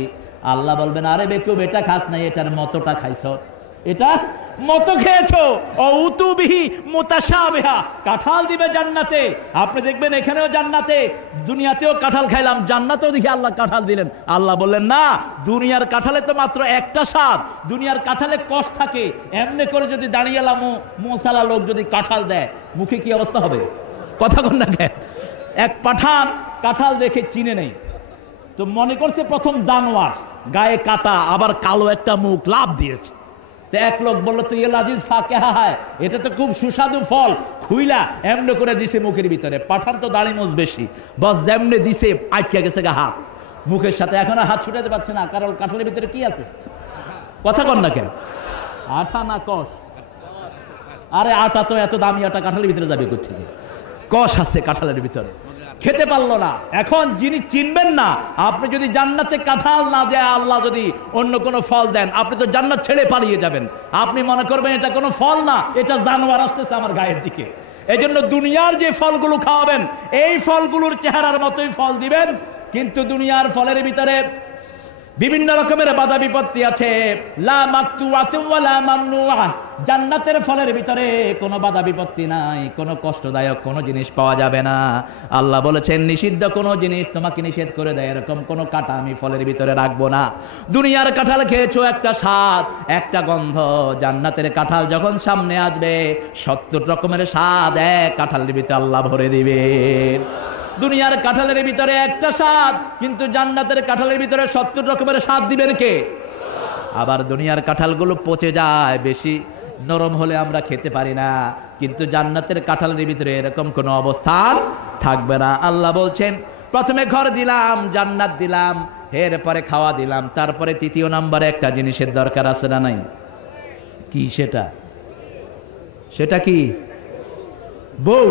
আল্লাহ বলবেন, আরে বেকুব, এটা খাস নাই, এটার মতোটা খাইছো, এটা মতো খেয়েছো। ও উতুবিহি মুতাশাবিহা, কাঁঠাল দিবে জান্নাতে। আপনি দেখবেন এখানেও জান্নাতে, দুনিয়াতেও কাঁঠাল খাইলাম, জান্নাতেও দেখি আল্লাহ কাঁঠাল দিলেন। আল্লাহ বললেন, না, দুনিয়ার কাঁঠালে তো মাত্র একটা স্বাদ, দুনিয়ার কাঁঠালে কষ থাকে। এমনি করে যদি দাঁড়িয়ে মোসালা লোক যদি কাঁঠাল দেয়, মুখে কি অবস্থা হবে? কথা কন না কেন? এক পাঠান কাঁঠাল দেখে চিনে নেই, তো মনে করছে প্রথম জানোয়ার, গায়ে কাটা, আবার কালো একটা মুখ, লাভ দিয়েছে। তো এক লোক বললো, তো ইয়ে লাজিজ ফাকিহা হয়, এটা তো খুব সুস্বাদু ফল, খুইলা এমনি করে দিছে মুখের ভিতরে। পাঠান তো দাড়ি মোজ বেশি, বস যেমনি দিছে আটকে গেছে গা হাত মুখের সাথে, এখন আর হাত ছুটাতে পারছে না, কারণ কাঁঠালের ভিতরে কি আছে? কথা কন না কেন? আঠা না কষ? আরে আটা তো এত দামি আটা কাঁঠালের ভিতরে যাবে কোথেকে? কষ আছে কাঁঠালের ভিতরে, খেতে পারলো না। এখন যিনি চিনবেন না, আপনি যদি জান্নাতে কাঁঠাল না দেয়, আল্লাহ যদি অন্য কোনো ফল দেন, আপনি তো জান্নাত ছেড়ে পালিয়ে যাবেন। আপনি মনে করবেন এটা কোনো ফল না, এটা জানোয়ার আসতেছে আমার গায়ের দিকে। এই জন্য দুনিয়ার যে ফলগুলো খাওয়াবেন, এই ফলগুলোর চেহারার মতোই ফল দিবেন, কিন্তু দুনিয়ার ফলের ভিতরে বিভিন্ন রকমের বাধা বিপত্তি আছে। লা মাকতুআতু ওয়া লা মামনুআ, জান্নাতের ফলের ভিতরে কোনো বাধা বিপত্তি নাই, কোনো কষ্টদায়ক কোনো জিনিস পাওয়া যাবে না। আল্লাহ বলেছেন, নিষিদ্ধ কোনো জিনিস তোমাকে নিষেধ করে দেয় এরকম কোনো কাঁটা আমি ফলের ভিতরে রাখবো না। দুনিয়ার কাঁঠাল খেয়েছো, একটা স্বাদ, একটা গন্ধ। জান্নাতের কাঁঠাল যখন সামনে আসবে, 70 রকমের স্বাদ এক কাঁঠালের ভিতরে আল্লাহ ভরে দিবেন। দুনিয়ার কাঁঠালের ভিতরে একটা স্বাদ, কিন্তু জান্নাতের কাঁঠালের ভিতরে 70 রকমের স্বাদ দিবেন কে? আবার দুনিয়ার কাঁঠালগুলো পচে যায়, বেশি নরম হলে আমরা খেতে পারি না, কিন্তু জান্নাতের কাঁঠালের ভিতরে এরকম কোনো অবস্থান থাকবে না। আল্লাহ বলছেন, প্রথমে ঘর দিলাম, জান্নাত দিলাম, এরপরে খাওয়া দিলাম, তারপরে 3 নম্বরে একটা জিনিসের দরকার আছে না নাই? কি সেটা? সেটা কি? বউ।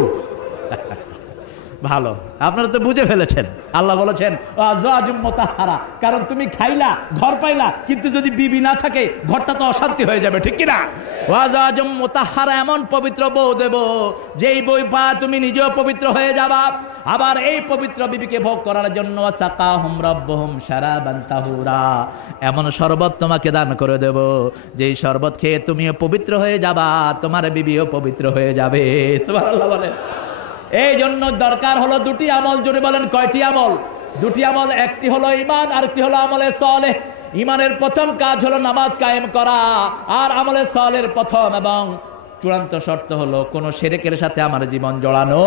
ভালো। আপনারা তো বুঝে ফেলেছেন, আল্লাহ বলেছেন আজওয়াজুম মুতাহহারা, কারণ তুমি খাইলা, ঘর পাইলা, কিন্তু যদি বিবি না থাকে ঘরটা তো অশান্তি হয়ে যাবে, ঠিক কি না? আজওয়াজুম মুতাহহারা, এমন পবিত্র বউ দেব যেই বই পা তুমি নিজেও পবিত্র হয়ে যাবা, আবার এই পবিত্র বিবিকে ভোগ করার জন্য সাকাহুম রাব্বুহুম শারাবান তাহুরা, এমন শরবত তোমাকে দান করে দেব যেই শরবত খেয়ে তুমিও পবিত্র হয়ে যাবা, তোমার বিবিও পবিত্র হয়ে যাবে। সুবহানাল্লাহ বলেন। এই জন্য দরকার হলো দুটি আমল। জোরে বলেন কয়টি আমল? দুটি আমল। একটি হলো ঈমান, আরেকটি হলো আমলে সালেহ। ঈমানের প্রথম কাজ হলো নামাজ কায়েম করা, আর আমলে সালেহের প্রথম এবং চূড়ান্ত শর্ত হলো কোনো শিরকের সাথে আমার জীবন জড়ানো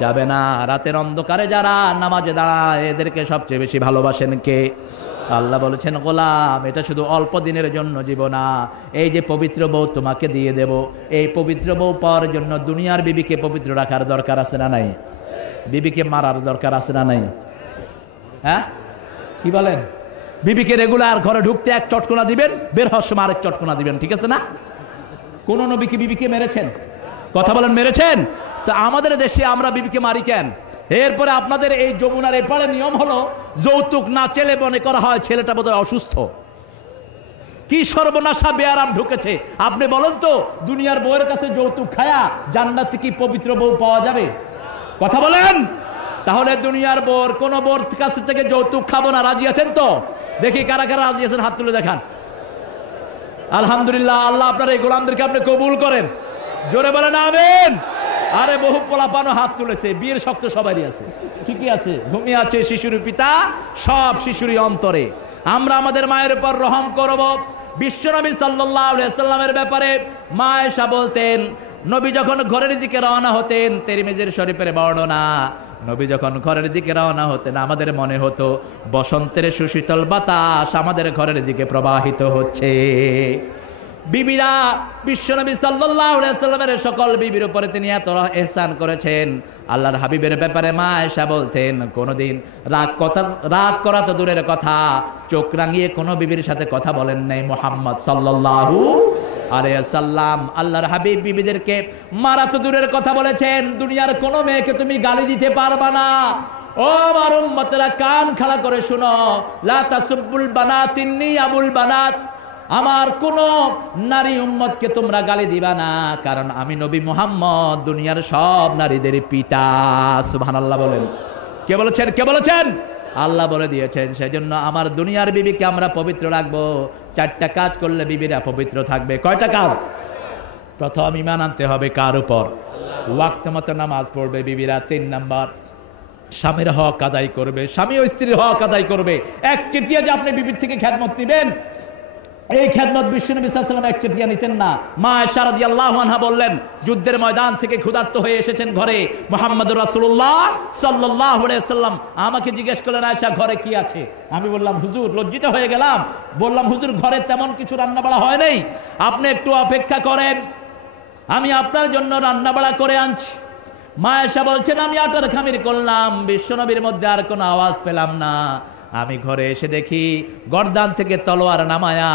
যাবে না। রাতের অন্ধকারে যারা নামাজে দাঁড়ায় এদেরকে সবচেয়ে বেশি ভালোবাসেন কে? আল্লাহ বলেছেন গোলাম, এটা শুধু অল্প দিনের জন্য জীবন না, এই যে পবিত্র বউ তোমাকে দিয়ে দেব, এই পবিত্র বউ পাওয়ার জন্য দুনিয়ার বিবিকে পবিত্র রাখার দরকার আছে না নাই? বিবিকে মারার দরকার আছে না নাই? হ্যাঁ, কি বলেন? বিবিকে রেগুলার ঘরে ঢুকতে এক চটকনা দিবেন, বের হওয়ার সময় আরেক চটকনা দিবেন, ঠিক আছে না? কোন নবী কি বিবিকে মেরেছেন? কথা বলেন, মেরেছেন? তো আমাদের দেশে আমরা বিবিকে মারি কেন? এরপরে আপনাদের এই যমুনার এপারে নিয়ম হলো যৌতুক না চেলে মনে করা হয় ছেলেটা বোধহয় অসুস্থ। কি সর্বনাশা বেয়ারাম ঢুকেছে! আপনি বলেন তো, দুনিয়ার বউয়ের কাছে যৌতুক খায়া জান্নাতে কি পবিত্র বউ পাওয়া যাবে? কথা বলেন। তাহলে দুনিয়ার বউর কোন বউর কাছ থেকে যৌতুক খাবো না, রাজি আছেন তো? দেখি কারা কারা রাজি আছেন, হাত তুলে দেখান। আলহামদুলিল্লাহ, আল্লাহ আপনার এই গোলামদেরকে আপনি কবুল করেন। জোরে বলেন আমিন। আরে বহু পোলাপানো হাত তুলেছে, বিয়ের শক্ত সবারই আছে, ঠিকই আছে। ঘুমিয়ে আছে শিশুর পিতা, সব শিশুরই অন্তরে। আমরা আমাদের মায়ের উপর রহম করব। বিশ্বনবী সাল্লাল্লাহু আলাইহি সাল্লামের ব্যাপারে মা আয়েশা বলতেন, নবী যখন ঘরের দিকে রওনা হতেন, তিরমিজির শরীফের বর্ণনা, নবী যখন ঘরের দিকে রওনা হতেন আমাদের মনে হতো বসন্তের সুশীতল বাতাস আমাদের ঘরের দিকে প্রবাহিত হচ্ছে। বিবিরা, বিশ্বনবী সাল্লাল্লাহু আলাইহি সাল্লামের সকল বিবির উপরে তিনি এত ইহসান করেছেন। আল্লাহর হাবিবের ব্যাপারে মা আয়েশা বলতেন, কোনদিন রাগ করা তো দূরের কথা, চোখ রাঙিয়ে কোনো বিবির সাথে কথা বলেন নাই মুহাম্মদ সাল্লাল্লাহু আলাইহি সাল্লাম। আল্লাহর হাবিব বিবিদেরকে মারা তো দূরের কথা বলেছেন, দুনিয়ার কোনো মেয়েকে তুমি গালি দিতে পারবা না। ও আমার উম্মতেরা, কান খাড়া করে শুনো, লা তাসুব্বুল বানাত ইন্নী আবুল বানাত, আমার কোন নারী উম্মতকে তোমরা গালি দিবা না, কারণ আমি নবী মুহাম্মদ দুনিয়ার সব নারীদের পিতা। সুবহানাল্লাহ বলেন। কে বলেছেন? কে বলেছেন? আল্লাহ বলে দিয়েছেন। সেজন্য আমার দুনিয়ার বিবিকে আমরা পবিত্র রাখবো। চারটা কাজ করলে বিবিরা পবিত্র থাকবে। কয়টা কাজ? প্রথম, ঈমান আনতে হবে কার উপর? ওয়াক্ত মতো নামাজ পড়বে বিবিরা। 3 নাম্বার, স্বামীর হক আদায় করবে, স্বামী ও স্ত্রীর হক আদায় করবে। এক চিঠিয়া যে আপনি বিবির থেকে খেদমত নিবেন, এই খেদমত বিশ্বনবী সাল্লাল্লাহু আলাইহি ওয়াসাল্লাম এক চিঠিয়া নিতেন না। মা আয়েশা রাদিয়াল্লাহু আনহা বললেন, যুদ্ধের ময়দান থেকে ক্ষুধার্ত হয়ে এসেছেন ঘরে, মুহাম্মদুর রাসূলুল্লাহ সাল্লাল্লাহু আলাইহি ওয়াসাল্লাম আমাকে জিজ্ঞেস করলেন, আয়েশা ঘরে কি আছে? আমি বললাম, হুজুর, লজ্জিত হয়ে গেলাম, বললাম, হুজুর ঘরে তেমন কিছু রান্না বাড়া হয় নাই, আপনি একটু অপেক্ষা করেন, আমি আপনার জন্য রান্না বাড়া করে আনছি। মা আয়েশা বলছেন, আমি আটার খামির করলাম, বিশ্বনবীর মধ্যে আর কোনো আওয়াজ পেলাম না। আমি ঘরে এসে দেখি গর্দান থেকে তলোয়ার নামায়া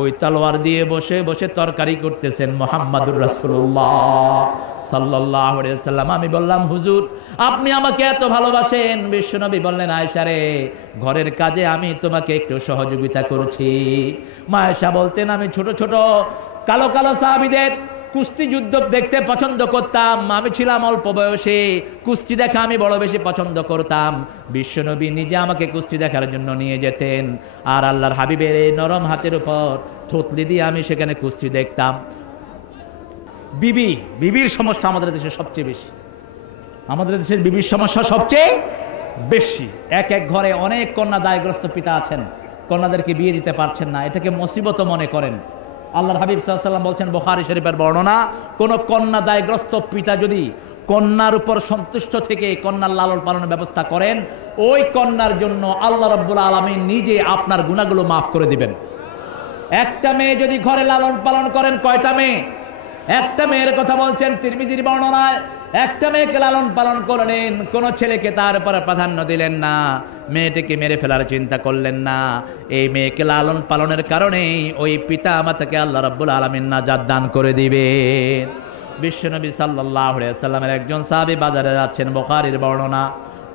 ওই তলোয়ার দিয়ে বসে বসে তরকারি করতেছেন মুহাম্মদুর রাসূলুল্লাহ সাল্লাল্লাহু আলাইহি ওয়াসাল্লাম। আমি বললাম, হুজুর আপনি আমাকে এত ভালোবাসেন? বিশ্বনবী বললেন, আয়েশা রে, ঘরের কাজে আমি তোমাকে একটু সহযোগিতা করছি। মা আয়েশা বলতেন, আমি ছোট ছোট কালো কালো সাহাবীদের কুস্তি যুদ্ধ দেখতে পছন্দ করতাম। আমি ছিলাম অল্প বয়সে, কুস্তি দেখা আমি বড় বেশি পছন্দ করতাম। বিশ্বনবী নিজে আমাকে কুস্তি দেখার জন্য নিয়ে যেতেন, আর আল্লাহর হাবিবের এই নরম হাতের উপর থুতলি দিয়ে আমি সেখানে কুস্তি দেখতাম। বিবির সমস্যা আমাদের দেশে সবচেয়ে বেশি। আমাদের দেশের বিবির সমস্যা সবচেয়ে বেশি। এক এক ঘরে অনেক কন্যা দায়গ্রস্ত পিতা আছেন, কন্যাদেরকে বিয়ে দিতে পারছেন না, এটাকে মুসিবত মনে করেন। আল্লাহর হাবিব সাল্লাল্লাহু আলাইহি ওয়াসাল্লাম বলছেন, বুখারী শরীফের বর্ণনা, কোন কন্যা দায়গ্রস্ত পিতা যদি কন্যার উপর সন্তুষ্ট থেকে কন্যার লালন পালনের ব্যবস্থা করেন, ওই কন্যার জন্য আল্লাহ রাব্বুল আলামিন নিজে আপনার গুনাহগুলো মাফ করে দিবেন। একটা মেয়ে যদি ঘরে লালন পালন করেন, কয়টা মেয়ে? একটা মেয়ের কথা বলছেন তিরমিজির বর্ণনায়। একটা মেয়েকে লালন পালন করলেন, কোন ছেলেকে তার উপরে প্রাধান্য দিলেন না, মেয়েটিকে মেরে ফেলার চিন্তা করলেন না। এই মেয়েকে লালন পালনের কারণেই ওই পিতা মাতাকে আল্লাহ রাব্বুল আলামিন নাজাত দান করে দিবেন। বিশ্বনবী সাল্লাল্লাহু আলাইহি ওয়াসাল্লামের একজন সাহাবী বাজারে যাচ্ছেন, বুখারীর বর্ণনা।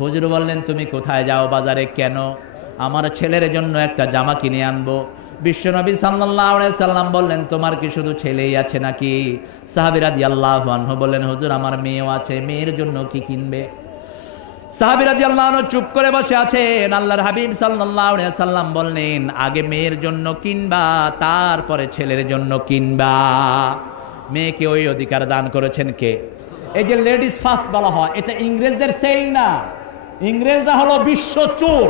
হুজুর বললেন, তুমি কোথায় যাও বাজারে? কেন? আমার ছেলের জন্য একটা জামা কিনে আনবো। বিশ্বনবী সাল্লাল্লাহু আলাইহি সাল্লাম বললেন, তোমার কি শুধু ছেলেই আছে নাকি? সাহাবী রাদিয়াল্লাহু আনহু বললেন, হুজুর আমার মেয়েও আছে, মেয়ের জন্য কি কিনবে? সাহাবী রাদিয়াল্লাহু আনহু চুপ করে বসে আছেন। আল্লাহর হাবিব সাল্লাল্লাহু আলাইহি সাল্লাম বললেন, আগে মেয়ের জন্য কিনবা, তারপরে ছেলের জন্য কিনবা। মেয়েকে ওই অধিকার দান করেছেন কে? এই যে লেডিস ফার্স্ট বলা হয়, এটা ইংরেজদের সেইং না। ইংরেজরা হলো বিশ্ব চোর।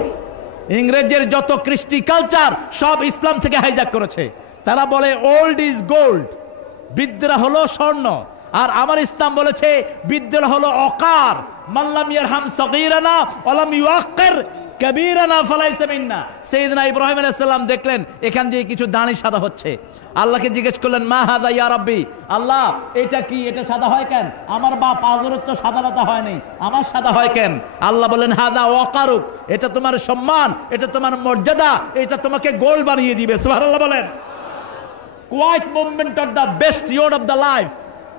ইংরেজদের যত কৃষ্টি কালচার সব ইসলাম থেকে হাইজ্যাক করেছে। তারা বলে ওল্ড ইজ গোল্ড, বিদ্যা হলো স্বর্ণ। আর আমার ইসলাম বলেছে বিদ্যা হলো অকার। মাল্লাম ইয়ারহাম সগীরানা ওয়ালাম ইউআক্কির কাবীরানা ফালাইসা মিন্না। সাইয়েদনা ইব্রাহিম আলাইহিস সালাম দেখলেন এখান দিয়ে কিছু দাড়ি সাদা হচ্ছে। আল্লাহকে জিজ্ঞেস করলেন, মা হাযা ইয়া রাব্বি, আল্লাহ এটা কি, এটা সাদা হয় কেন? আমার বাপ আযরের তো সাদাটা হয় নাই, আমার সাদা হয় কেন? আল্লাহ বলেন, হাযা ওয়াকারুক, এটা তোমার সম্মান, এটা তোমার মর্যাদা, এটা তোমাকে গোল বানিয়ে দিবে। সুবহানাল্লাহ বলেন। Quiet movement of the best reward of the life.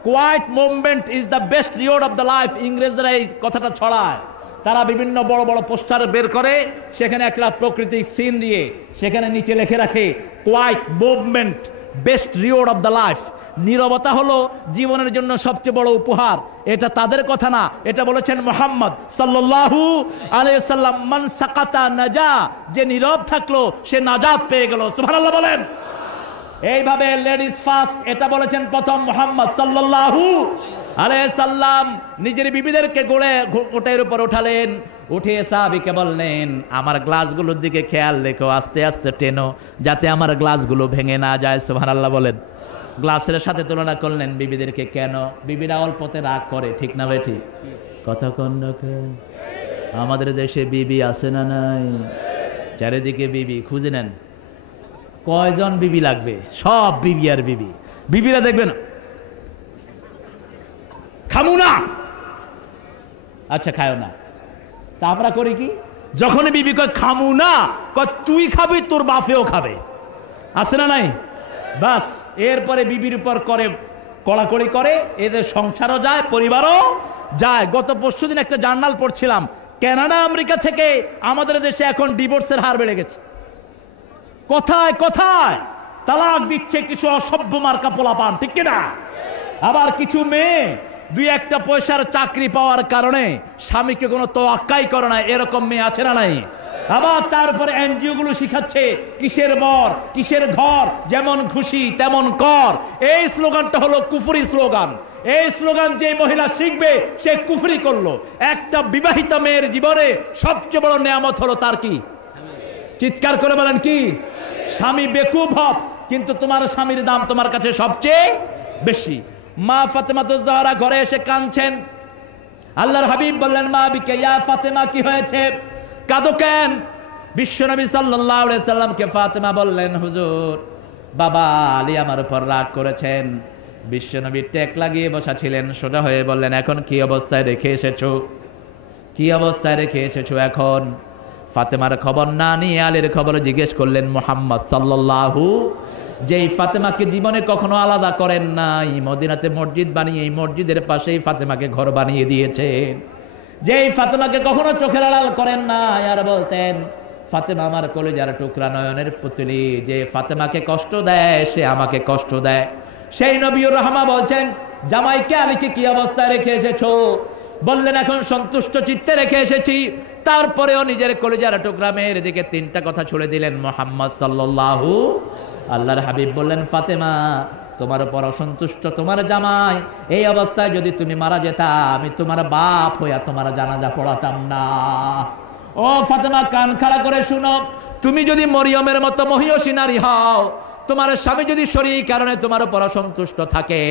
Quiet movement is the best reward of the life. ইংরেজরা এই কথাটা ছড়ায়। তারা বিভিন্ন বড় বড় পোস্টার বের করে, সেখানে একটা প্রকৃতিক সিন দিয়ে সেখানে নিচে লিখে রাখে quiet movement best reward of the life. নীরবতা হলো জীবনের জন্য সবচেয়ে বড় উপহার। এটা তাদের কথা না, এটা বলেছেন মুহাম্মদ সাল্লাল্লাহু আলাইহি সাল্লাম। মান সাকাতা নাজা, যে নীরব থাকলো সে নাজাত পেয়ে গেল। সুবহানাল্লাহ বলেন। এইভাবে লেডিস ফার্স্ট এটা বলেছেন প্রথম মুহাম্মদ সাল্লাল্লাহু আলাইহি সাল্লাম। নিজের বিবিদেরকে ওটের উপর উঠালেন, উঠে সাহাবীকে বললেন, আমার গ্লাসগুলোর দিকে খেয়াল রেখো, আস্তে আস্তে টেনো যাতে আমার গ্লাসগুলো ভেঙে না যায়। সুবহানাল্লাহ বলেন। গ্লাসের সাথে তুলনা করলেন বিবিদেরকে। কেন? বিবিরা অল্পতে রাগ করে, ঠিক না ভাই? ঠিক কথা কন না কেন? আমাদের দেশে বিবি আছে না নাই? চারিদিকে বিবি, খুঁজে নেন কয়জন বিবি লাগবে, সব বিবি আর বিবি। বিবিরা দেখবেন খামু না, আচ্ছা খায়ও না। তা আমরা করি কি? যখন বিবি কয় খামু না, কয় তুই খাবি, তোর বাপেও খাবে। আছে না নাই? বাস, এরপরে বিবির উপর করে কড়াকড়ি করে, এদের সংসারও যায়, পরিবারও যায়। গত পরশুদিন একটা জার্নাল পড়ছিলাম, কানাডা আমেরিকা থেকে আমাদের দেশে এখন ডিভোর্সের হার বেড়ে গেছে। কোথায় কোথায় তালাক দিচ্ছে কিছু অসভ্য মার্কা পোলাপান, ঠিক কিনা? আবার কিছু মেয়ে দুই একটা পয়সার চাকরি পাওয়ার কারণে স্বামীকে কোনো তোয়াক্কাই করে না, এরকম মেয়ে আছে না নাই? আবার তারপরে এনজিও গুলো শিখাচ্ছে কিসের বর কিসের ঘর, যেমন খুশি তেমন কর। এই স্লোগানটা হলো কুফরি স্লোগান। এই স্লোগান যে মহিলা শিখবে সে কুফরি করলো। একটা বিবাহিত মেয়ের জীবনে সবচেয়ে বড় নিয়ামত হলো তার কি? চিৎকার করে বলেন কি? স্বামী বেকুব হক, কিন্তু তোমার স্বামীর দাম তোমার কাছে সবচেয়ে বেশি। মা ফাতেমা জাহরা ঘরে এসে কাঁদছেন। আল্লাহর হাবিব বললেন, মা বিকে ইয়া ফাতেমা, কি হয়েছে, কাঁদো কেন? বিশ্বনবী সাল্লাল্লাহু আলাইহি সাল্লামকে ফাতেমা বললেন, হুজুর বাবা আলী আমার উপর রাগ করেছেন। বিশ্বনবী টেক লাগিয়ে বসা ছিলেন, সোজা হয়ে বললেন, এখন কি অবস্থায় রেখে এসেছো? কি অবস্থায় রেখে এসেছো এখন? ফাতেমার খবর না নিয়ে আলীর খবর জিজ্ঞেস করলেন মুহাম্মদ সাল্লাল্লাহু। যেই ফাতেমাকে জীবনে কখনো আলাদা করেন নাই, মদিনাতে মসজিদ বানিয়ে এই মসজিদের পাশেই ফাতেমাকে ঘর বানিয়ে দিয়েছেন। যেই ফাতেমাকে কখনো চোখের আড়াল করেন না, আর বলতেন ফাতেমা আমার কলিজার টুকরা, নয়নের পুতলি। যে ফাতেমাকে কষ্ট দেয় সে আমাকে কষ্ট দেয়। সেই নবীর রহমা বলছেন, জামাইকে আলীকে কি অবস্থায় রেখে এসেছো? বললেন, এখন সন্তুষ্ট চিত্তে রেখে এসেছি। তারপরেও নিজের কলিজার টুকরা মেয়ের দিকে তিনটা কথা ছুড়ে দিলেন মুহাম্মদ সাল্লাল্লাহু। আল্লাহর হাবিব বললেন, ফাতেমা তোমার উপর অসন্তুষ্ট তোমার জামাই, এই অবস্থায় যদি তুমি মারা যেতা, আমি তোমার বাপ হইয়া তোমার জানাজা পড়াতাম না। ও ফাতেমা, কান খাড়া করে শুনো, তুমি যদি মরিয়মের মতো মহিয়সী নারী হও, তোমার স্বামী যদি শরীর কারণে তোমার উপর অসন্তুষ্ট থাকে,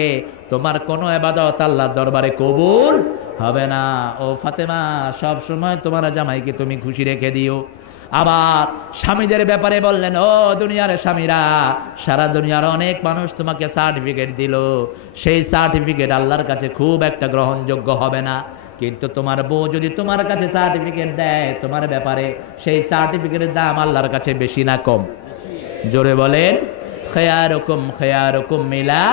তোমার কোনো ইবাদত আল্লাহর দরবারে কবুল হবে না। ও ফাতেমা, সব সময় তোমার জামাইকে তুমি খুশি রেখে দিও। আবার স্বামীদের ব্যাপারে বললেন, ও দুনিয়ার স্বামীরা, সারা দুনিয়ার অনেক মানুষ তোমাকে সার্টিফিকেট দিল, সেই সার্টিফিকেট আল্লাহর কাছে খুব একটা গ্রহণযোগ্য হবে না। কিন্তু তোমার বউ যদি তোমার কাছে সার্টিফিকেট দেয় তোমার ব্যাপারে, সেই সার্টিফিকেটের দাম আল্লাহর কাছে বেশি না কম? জোরে বলেন, খেয়ারুকুম খেয়ারুকুম মিলা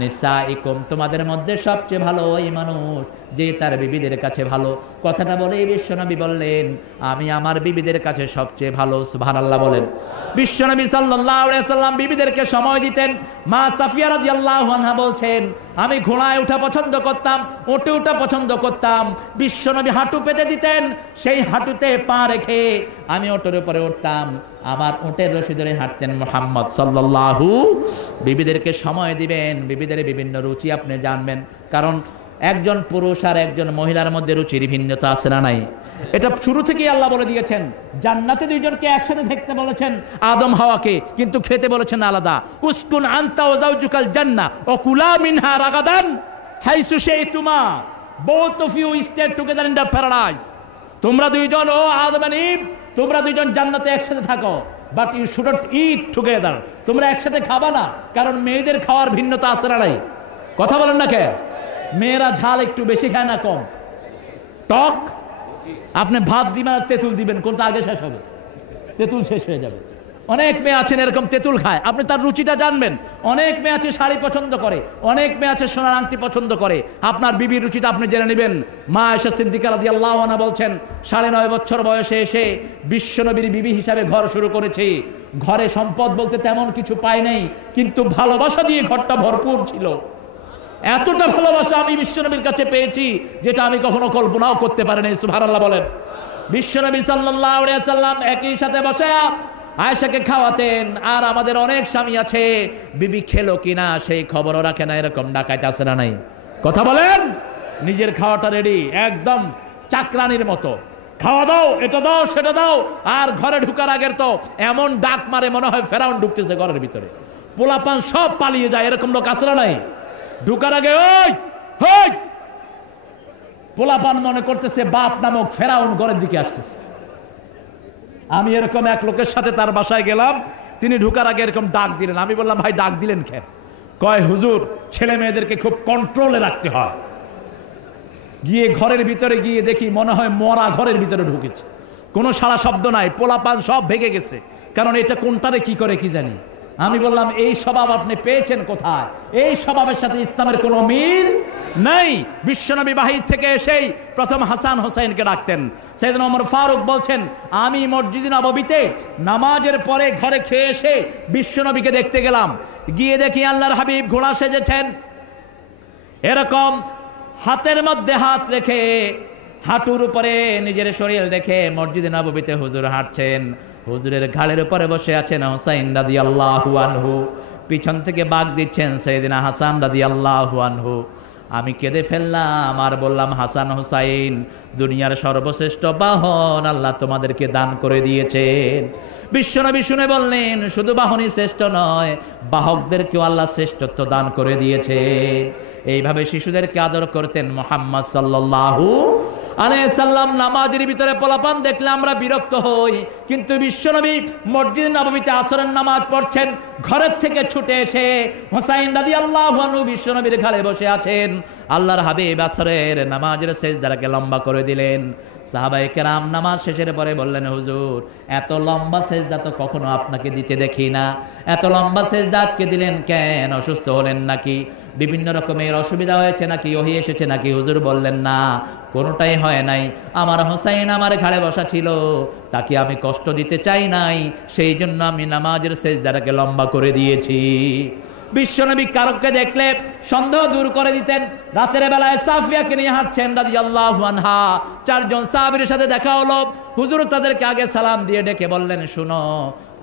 নিসাইকুম, তোমাদের মধ্যে সবচেয়ে ভালো ওই মানুষ যে তার বিবিদের কাছে ভালো। কথাটা বলে বিশ্বনবী বললেন, আমি আমার বিবিদের কাছে সবচেয়ে ভালো। সুবহানাল্লাহ বলেন। বিশ্বনবী সাল্লাল্লাহু আলাইহি সাল্লাম বিবিদেরকে সময় দিতেন। মা সাফিয়া রাদিয়াল্লাহু আনহা বলছেন, আমি ঘোড়ায় ওঠা পছন্দ করতাম, উটে ওঠা পছন্দ করতাম। বিশ্বনবী হাঁটু পেতে দিতেন, সেই হাঁটুতে পা রেখে আমি ওটের উপরে উঠতাম, আমার উটের রশি ধরে হাঁটতেন মুহাম্মদ সাল্লাল্লাহু। বিবিদেরকে সময় দিবেন, বিবিদের বিভিন্ন রুচি আপনি জানবেন, কারণ একজন পুরুষ আর একজন মহিলার মধ্যে রুচির ভিন্নতা আছে না নাই? এটা শুরু থেকেই আল্লাহ বলে দিয়েছেন। জান্নাতে দুইজনকে একসাথে থাকতে বলেছেন আদম হাওয়াকে, কিন্তু খেতে বলেছেন আলাদা। উসকুন আনতা ওয়া যাওজুকাল জান্নাহ ওয়া কুলা মিনহা রাগাদান হাইসু শাইতুমা, both of you stay together in the paradise। তোমরা দুইজন, ও আদম আর ঈভ, তোমরা দুইজন জান্নাতে একসাথে থাকো, but you shouldn't eat together. তোমরা একসাথে খাবা না, কারণ মেয়েদের খাওয়ার ভিন্নতা আছে না নাই? কথা বলেন না কে? মেয়েরা ঝাল একটু বেশি খায় না কম? টক আপনি ভাত দিবেন আর তেঁতুল দিবেন, কোনটা আগে শেষ হবে? তেঁতুল শেষ হয়ে যাবে। অনেক মেয়ে আছেন এরকম তেঁতুল খায়, আপনি তার রুচিটা জানবেন। অনেক মেয়ে আছে শাড়ি পছন্দ করে, অনেক মেয়ে আছে সোনার আংটি পছন্দ করে, আপনার বিবির রুচিটা আপনি জেনে নেবেন। মা আয়েশা সিদ্দিকা রাদিয়াল্লাহু আনহা বলছেন, 9.5 বছর বয়সে এসে বিশ্বনবীর বিবি হিসাবে ঘর শুরু করেছি। ঘরে সম্পদ বলতে তেমন কিছু পাই নাই, কিন্তু ভালোবাসা দিয়ে ঘরটা ভরপুর ছিল। এতটা ভালোবাসা আমি বিশ্বনবীর কাছে পেয়েছি যেটা আমি কখনো কল্পনাও করতে পারিনি। সুবহানাল্লাহ বলেন। বিশ্বনবী সাল্লাল্লাহু আলাইহি ওয়াসাল্লাম একই সাথে বসে আয়েশাকে খাওয়াতেন। আর আমাদের অনেক স্বামী আছে, বিবি খেলো কিনা সেই খবরও রাখে না, এরকম ডাকাইতে আছে না নাই? কথা বলেন। নিজের খাওয়াটা রেডি, একদম চাকরানির মতো, খাওয়া দাও, এটা দাও, সেটা দাও। আর ঘরে ঢুকার আগের তো এমন ডাক মারে মনে হয় ফেরাউন ঢুকতেছে ঘরের ভিতরে, পোলাপান সব পালিয়ে যায়। এরকম লোক আছে না নাই? ঢুকার আগে ওই হই, পোলাপান মনে করতেছে বাপ নামক ফেরাউন ঘরের দিকে আসতেছে। আমি এরকম এক লোকের সাথে তার বাসায় গেলাম, তিনি ঢুকার আগে এরকম ডাক দিলেন। আমি বললাম, ভাই ডাক দিলেন কেন? কয়, হুজুর ছেলে মেয়েদেরকে খুব কন্ট্রোলে রাখতে হয়। গিয়ে ঘরের ভিতরে গিয়ে দেখি মনে হয় মরা ঘরের ভিতরে ঢুকেছে, কোনো সারা শব্দ নাই, পোলাপান সব ভেগে গেছে, কারণ এটা কোনটারে কি করে কি জানি। আমি বললাম, এই স্বভাব আপনি পেয়েছেন কোথায়? এই স্বভাবের সাথে ইসলামের কোনো মিল নাই। বিশ্বনবী বাহির থেকে এসেই প্রথম হাসান হোসেনকে ডাকতেন। সাইয়েদনা ওমর ফারুক বলছেন, আমি মসজিদে নববীতে নামাজের পরে ঘরে খেয়ে এসে বিশ্বনবীকে দেখতে গেলাম, গিয়ে দেখি আল্লাহর হাবিব ঘোড়া সেজেছেন, এরকম হাতের মধ্যে হাত রেখে হাঁটুর উপরে নিজের শরীর রেখে মসজিদে নববীতে হুজুর হাঁটছেন। হুজুরের ঘাড়ের উপরে বসে আছেন হুসাইন রাদিয়াল্লাহু আনহু, পিছন থেকে বাগ দিচ্ছেন সাইয়েদনা হাসান রাদিয়াল্লাহু আনহু। আমি কেঁদে ফেললাম আর বললাম, হাসান হুসাইন দুনিয়ার সর্বশ্রেষ্ঠ বাহন আল্লাহ তোমাদেরকে দান করে দিয়েছেন। বিশ্বনবী শুনে বললেন, শুধু বাহনই শ্রেষ্ঠ নয়, বাহকদেরকেও আল্লাহ শ্রেষ্ঠত্ব দান করে দিয়েছে। এইভাবে শিশুদেরকে আদর করতেন মুহাম্মদ সাল্লাল্লাহু আলাইহিস সাল্লাম। নামাজের ভিতরে পোলাপান দেখলে আমরা বিরক্ত হই, কিন্তু বিশ্বনবী মসজিদ নববীতে আসরের নামাজ পড়ছেন, ঘরের থেকে ছুটে এসে হুসাইন রাদিয়াল্লাহু আনহু বিশ্বনবীর ঘাড়ে বসে আছেন। আল্লাহর হাবিব আসরের নামাজের সিজদাটাকে লম্বা করে দিলেন। সাহাবায়ে কেরাম নামাজ শেষের পরে বললেন, হুজুর এত লম্বা সিজদা তো কখনো আপনাকে দিতে দেখি না, এত লম্বা সিজদা আজকে দিলেন কেন? অসুস্থ হলেন নাকি? বিভিন্ন রকমের অসুবিধা হয়েছে নাকি? ওহী এসেছে নাকি? হুজুর বললেন, না, কোনোটাই হয় নাই। আমার হোসাইন আমার ঘাড়ে বসা ছিল, তাকে আমি কষ্ট দিতে চাই নাই, সেই জন্য আমি নামাজের সিজদাটাকে লম্বা করে দিয়েছি। বিশ্বনবী কারককে দেখলে সন্দেহ দূর করে দিতেন। রাতের বেলায় সাফিয়াকে নিয়ে হাঁটছেন রাদিয়াল্লাহু আনহা, 4 জন সাহাবীর সাথে দেখা হলো। হুজুর তাদেরকে আগে সালাম দিয়ে ডেকে বললেন, শুনো,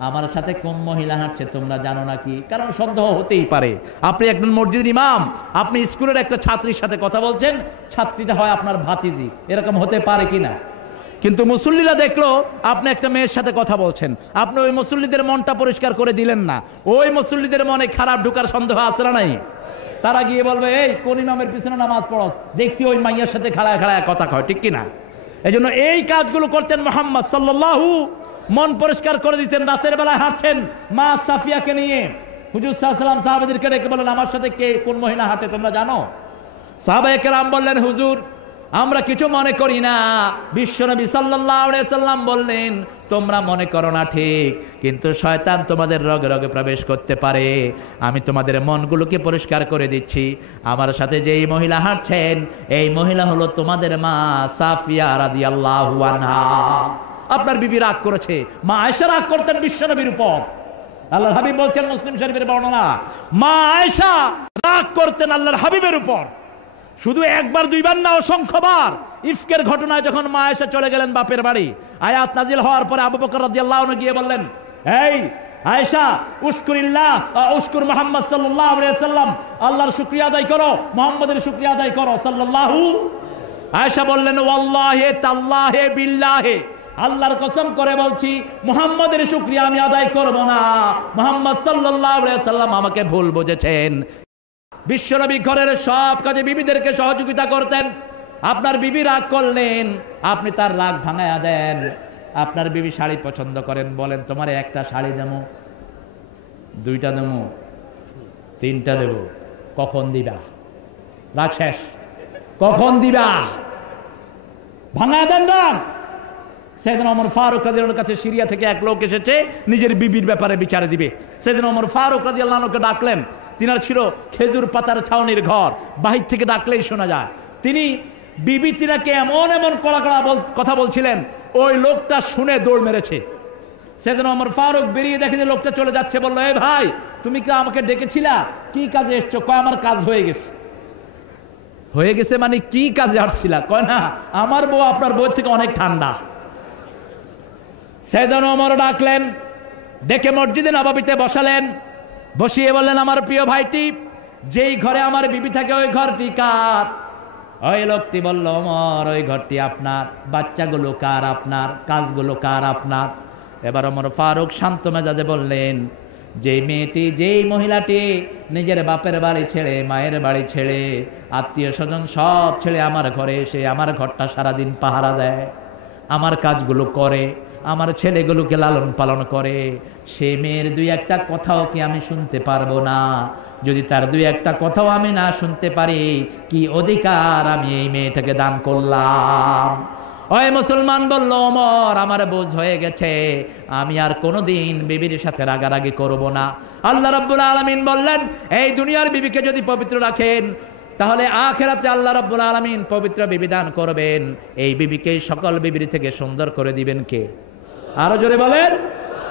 আমার সাথে কোন মহিলা হাঁটছে তোমরা জানো নাকি? কারণ সন্দেহ হতেই পারে। আপনি একজন মসজিদের ইমাম, আপনি স্কুলের একটা ছাত্রীর সাথে কথা বলছেন, ছাত্রীটা হয় আপনার ভাতিজি, এরকম হতে পারে কিনা? কিন্তু মুসল্লিরা দেখলো আপনি একটা মেয়ের সাথে কথা বলছেন, আপনি ওই মুসল্লিদের মনটা পরিষ্কার করে দিলেন না। ওই মুসল্লিদের মনে খারাপ ঢোকার সন্দেহ আছে না নাই? তারা গিয়ে বলবে, এই কোন ইমামের পিছনে নামাজ পড়স, দেখছি ওই মাইয়ার সাথে খাড়ায় খাড়ায় কথা কয়, ঠিক কিনা? এই জন্য এই কাজগুলো করতেন মুহাম্মদ সাল্লাল্লাহু। মন পরিষ্কার করে দিতেন। রাতের বেলায় হাঁটছেন মা সাফিয়াকে নিয়ে, হুজুর সাল্লাল্লাহু আলাইহি ওয়াসাল্লাম সাহাবাদেরকে ডেকে বলেন, আমার সাথে কে কোন মহিলা হাঁটে তোমরা জানো? সাহাবায়ে কেরাম বললেন, হুজুর আমরা কিছু মনে করি না। বিশ্বনবী সাল্লাল্লাহু আলাইহি সাল্লাম বললেন, তোমরা মনে করো না ঠিক, কিন্তু শয়তান তোমাদের রগে রগে প্রবেশ করতে পারে। আমি তোমাদের মনগুলোকে পরিষ্কার করে দিচ্ছি। আমার সাথে যেই মহিলা হাঁটছেন, এই মহিলা হলো তোমাদের মা সাফিয়া রাদিয়াল্লাহু আনহা। আপনার বিবি রাগ করেছে, মা আয়েশা রাগ করতেন বিশ্বনবীর উপর। আল্লাহর হাবিব বলছেন, মুসলিম শরীফের বর্ণনা, মা আয়েশা রাগ করতেন আল্লাহর হাবিবের উপর। শুধু একবার দুইবার না, অসংখ্যবার। ইফকের ঘটনায় যখন মা আয়েশা চলে গেলেন বাপের বাড়ি, আয়াত নাজিল হওয়ার পরে আবু বকর রাদিয়াল্লাহু আনহু গিয়ে বললেন, এই আয়েশা, উশকুরিল্লাহ উশকুর মুহাম্মদ সাল্লাল্লাহু আলাইহি ওয়াসাল্লাম, আল্লাহর শুকরিয়া আদায় করো, মুহাম্মাদের শুকরিয়া আদায় করো সাল্লাল্লাহু। আয়েশা বললেন, ওয়াল্লাহি তাল্লাহি বিল্লাহি, আল্লাহর কসম করে বলছি, মুহাম্মাদের শুকরিয়া আমি আদায় করব না। মুহাম্মদ সাল্লাল্লাহু আলাইহি ওয়াসাল্লাম আমাকে ভুল বুঝেছেন। বিশ্বনবী ঘরের সব কাজে বিবিদেরকে সহযোগিতা করতেন। আপনার বিবি রাগ করলেন, আপনি তার রাগ ভাঙায়া দেন। আপনার বিবি শাড়ি পছন্দ করেন, বলেন তোমার একটা শাড়ি দেবো, দুইটা দেবো, তিনটা দেব, কখন দিবা? রাগ শেষ, কখন দিবা? ভাঙায়া দেন রাগ। সেদিন ওমর ফারুক রাদিয়াল্লাহু আনহুর কাছে সিরিয়া থেকে এক লোক এসেছে, নিজের বিবির ব্যাপারে বিচারে দিবে। সেদিন ওমর ফারুক রাদিয়াল্লাহু আনহুকে ডাকলেন। তিনার ছিল খেজুর পাতার ছাউনির ঘর, বাহির থেকে ডাকলেই শোনা যায়। তিনি বিবি তিনাকে এমন এমন কড়া কড়া কথা বলছিলেন, ওই লোকটা শুনে দৌড় মেরেছে। সেদিন ওমর ফারুক বেরিয়ে দেখে যে লোকটা চলে যাচ্ছে, বললো, এ ভাই, তুমি কি আমাকে ডেকেছিলা? কি কাজে এসছো? কয়, আমার কাজ হয়ে গেছে। হয়ে গেছে মানে কি কাজে আসছিলা? কয়, না, আমার বউ আপনার বউয়ের থেকে অনেক ঠান্ডা। সেদিন ওমর ডাকলেন, ডেকে মসজিদে নববীতে বসালেন। বসিয়ে বললেন, আমার প্রিয় ভাইটি, যেই ঘরে আমার বিবি থাকে ওই ঘরটি কার? ওই লোকটি বলল, ওমর, ওই ঘরটি আপনার। বাচ্চাগুলো কার? আপনার। কাজগুলো কার? আপনার। এবার ওমর ফারুক শান্ত মেজাজে বললেন, যেই মেয়েটি, যেই মহিলাটি নিজের বাপের বাড়ি ছেড়ে, মায়ের বাড়ি ছেড়ে, আত্মীয় স্বজন সব ছেড়ে আমার ঘরে এসে আমার ঘরটা সারাদিন পাহারা দেয়, আমার কাজগুলো করে, আমার ছেলেগুলোকে লালন পালন করে, সে মেয়ের দুই একটা কথাও কি আমি শুনতে পারবো না? যদি তার দুই একটা কথাও আমি না শুনতে পারি, কি অধিকার আমি এই মেয়েটাকে দান করলাম? ওই মুসলমান বলল, ওমর, আমার বোঝ হয়ে গেছে, আমি আর কোনোদিন বিবির সাথে রাগারাগি করব না। আল্লাহ রাব্বুল আলামিন বললেন, এই দুনিয়ার বিবিকে যদি পবিত্র রাখেন, তাহলে আখিরাতে আল্লাহ রাব্বুল আলামিন পবিত্র বিবি দান করবেন। এই বিবিকে সকল বিবির থেকে সুন্দর করে দিবেন কে? আরো জোরে বলেন।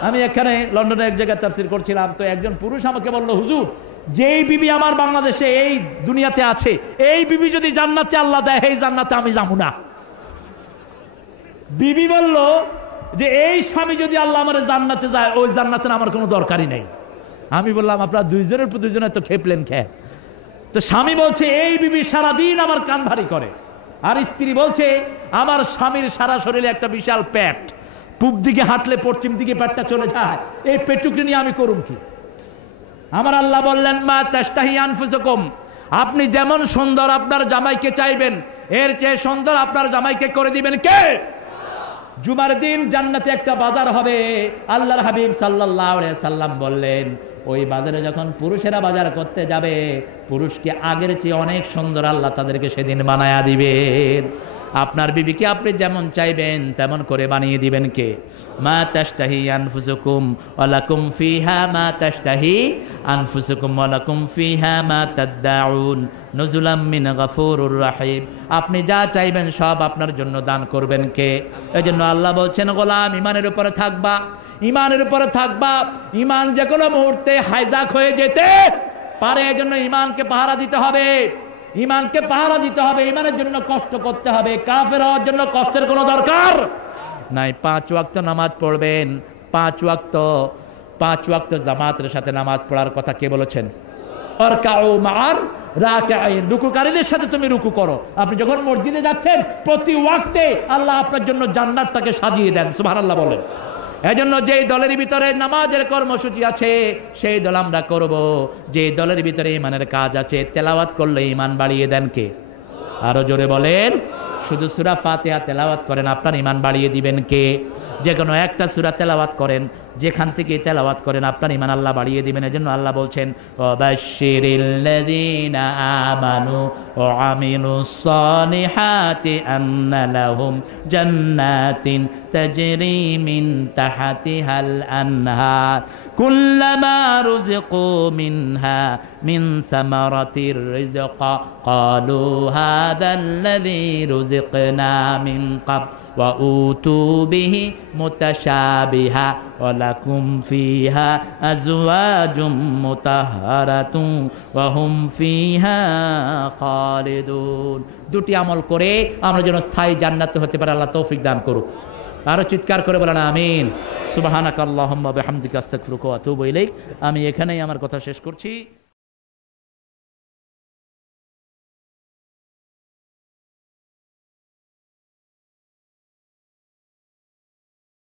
আমি এখানে লন্ডনে এক জায়গায় তাফসীর করছিলাম, তো একজন পুরুষ আমাকে বলল, হুজুর, যেই বিবি আমার বাংলাদেশে এই দুনিয়াতে আছে, এই বিবি যদি জান্নাতে আল্লাহ দেয়, এই জান্নাতে আমি যাবো না। বিবি বলল যে, এই স্বামী যদি আল্লাহ আমার জান্নাতে যায়, ওই জান্নাতের আমার কোনো দরকারই নেই। আমি বললাম, আপনার দুইজনের পর দুইজনে তো খেপলেন খেয়ে। তো স্বামী বলছে, এই বিবি সারাদিন আমার কান ভারী করে। আর স্ত্রী বলছে, আমার স্বামীর সারা শরীরে একটা বিশাল পেট, পূব দিকে হাঁটলে পশ্চিম দিকে পেটটা চলে যায়, এই পেটুকে নিয়ে আমি করুম কি? আমার আল্লাহ বললেন, মা তাশতাহি আনফুসুকুম, আপনি যেমন সুন্দর আপনার জামাইকে চাইবেন, এর চেয়ে সুন্দর আপনার জামাইকে করে দিবেন কে? জুমার দিন জান্নাতে একটা বাজার হবে। আল্লাহর হাবিব সাল্লাল্লাহু আলাইহি সাল্লাম বললেন, ওই বাজারে যখন পুরুষেরা বাজার করতে যাবে, পুরুষকে আগের চেয়ে অনেক সুন্দর আল্লাহ তাদেরকে সেদিন বানায়া দিবেন। আপনার বিবিকে আপনি যেমন চাইবেন তেমন করে বানিয়ে দিবেন কে? মা তাশতাহি আনফুসুকুম ওয়া লাকুম ফিহা মা তাশতাহি আনফুসুকুম ওয়া লাকুম ফিহা মা তাদদাউন নুজুলাম মিন গফুরুর রহিম। আপনি যা চাইবেন সব আপনার জন্য দান করবেন কে? এজন্য আল্লাহ বলছেন, গোলাম, ইমানের উপরে থাকবা, ইমানের উপরে থাকবা। ইমান যে কোনো মুহূর্তে হাইজাক হয়ে যেতে পারে, এজন্য ইমানকে পাহারা দিতে হবে। ইমানকে পাহারা দিতে হবে, ইমানের জন্য কষ্ট করতে হবে। কাফের হওয়ার জন্য কষ্টের কোনো দরকার নাই। 5 ওয়াক্ত নামাজ পড়বেন, 5 ওয়াক্ত জামাতের সাথে নামাজ পড়ার কথা কে বলেছেন? রুকুকারীদের সাথে তুমি রুকু করো। আপনি যখন মসজিদে যাচ্ছেন, প্রতি ওয়াক্তে আল্লাহ আপনার জন্য জান্নাতটাকে সাজিয়ে দেন। সুবহানাল্লাহ বলেন। এজন্য যেই দলের ভিতরে নামাজের কর্মসূচি আছে, সেই দল আমরা করব। যে দলের ভিতরে ইমানের কাজ আছে, তেলাওয়াত করলে ইমান বাড়িয়ে দেন কে? আরো জোরে বলেন। শুধু সূরা ফাতিহা তেলাওয়াত করেন, আপনার ইমান বাড়িয়ে দিবেন কে? যে কোনো একটা সূরা তেলাওয়াত করেন, যেখান থেকে তেলাওয়াত করেন আপনার ঈমান আল্লাহ বাড়িয়ে দিবেন। এজন্য আল্লাহ বলছেন ওয়াবাশশিরিল্লাযীনা আমানু ওয়া আমিলুস সালিহাতি আন্না লাহুম জান্নাতিন তাজরি মিন তাহতিহাল আনহার কুল্লামা রুযিকু মিনহা মিন সামারাতির রিজকা ক্বালু হাযাল্লাযী রুযিকনা মিন ক্বাবল وأوتوا به متشابها ولكم فيها أزواج مطهرة وهم فيها خالدون। দুটি আমল করে আমরা যেন স্থায়ী জান্নাতে হতে পারে আল্লাহ তৌফিক দান করুক। আরো চিৎকার করে বলেন আমিন। সুবহানাকাল্লাহুম্মা বিহামদিকা আস্তাগফিরুকা ওয়া আতুবু ইলাইক। আমি এখানেই আমার কথা শেষ করছি।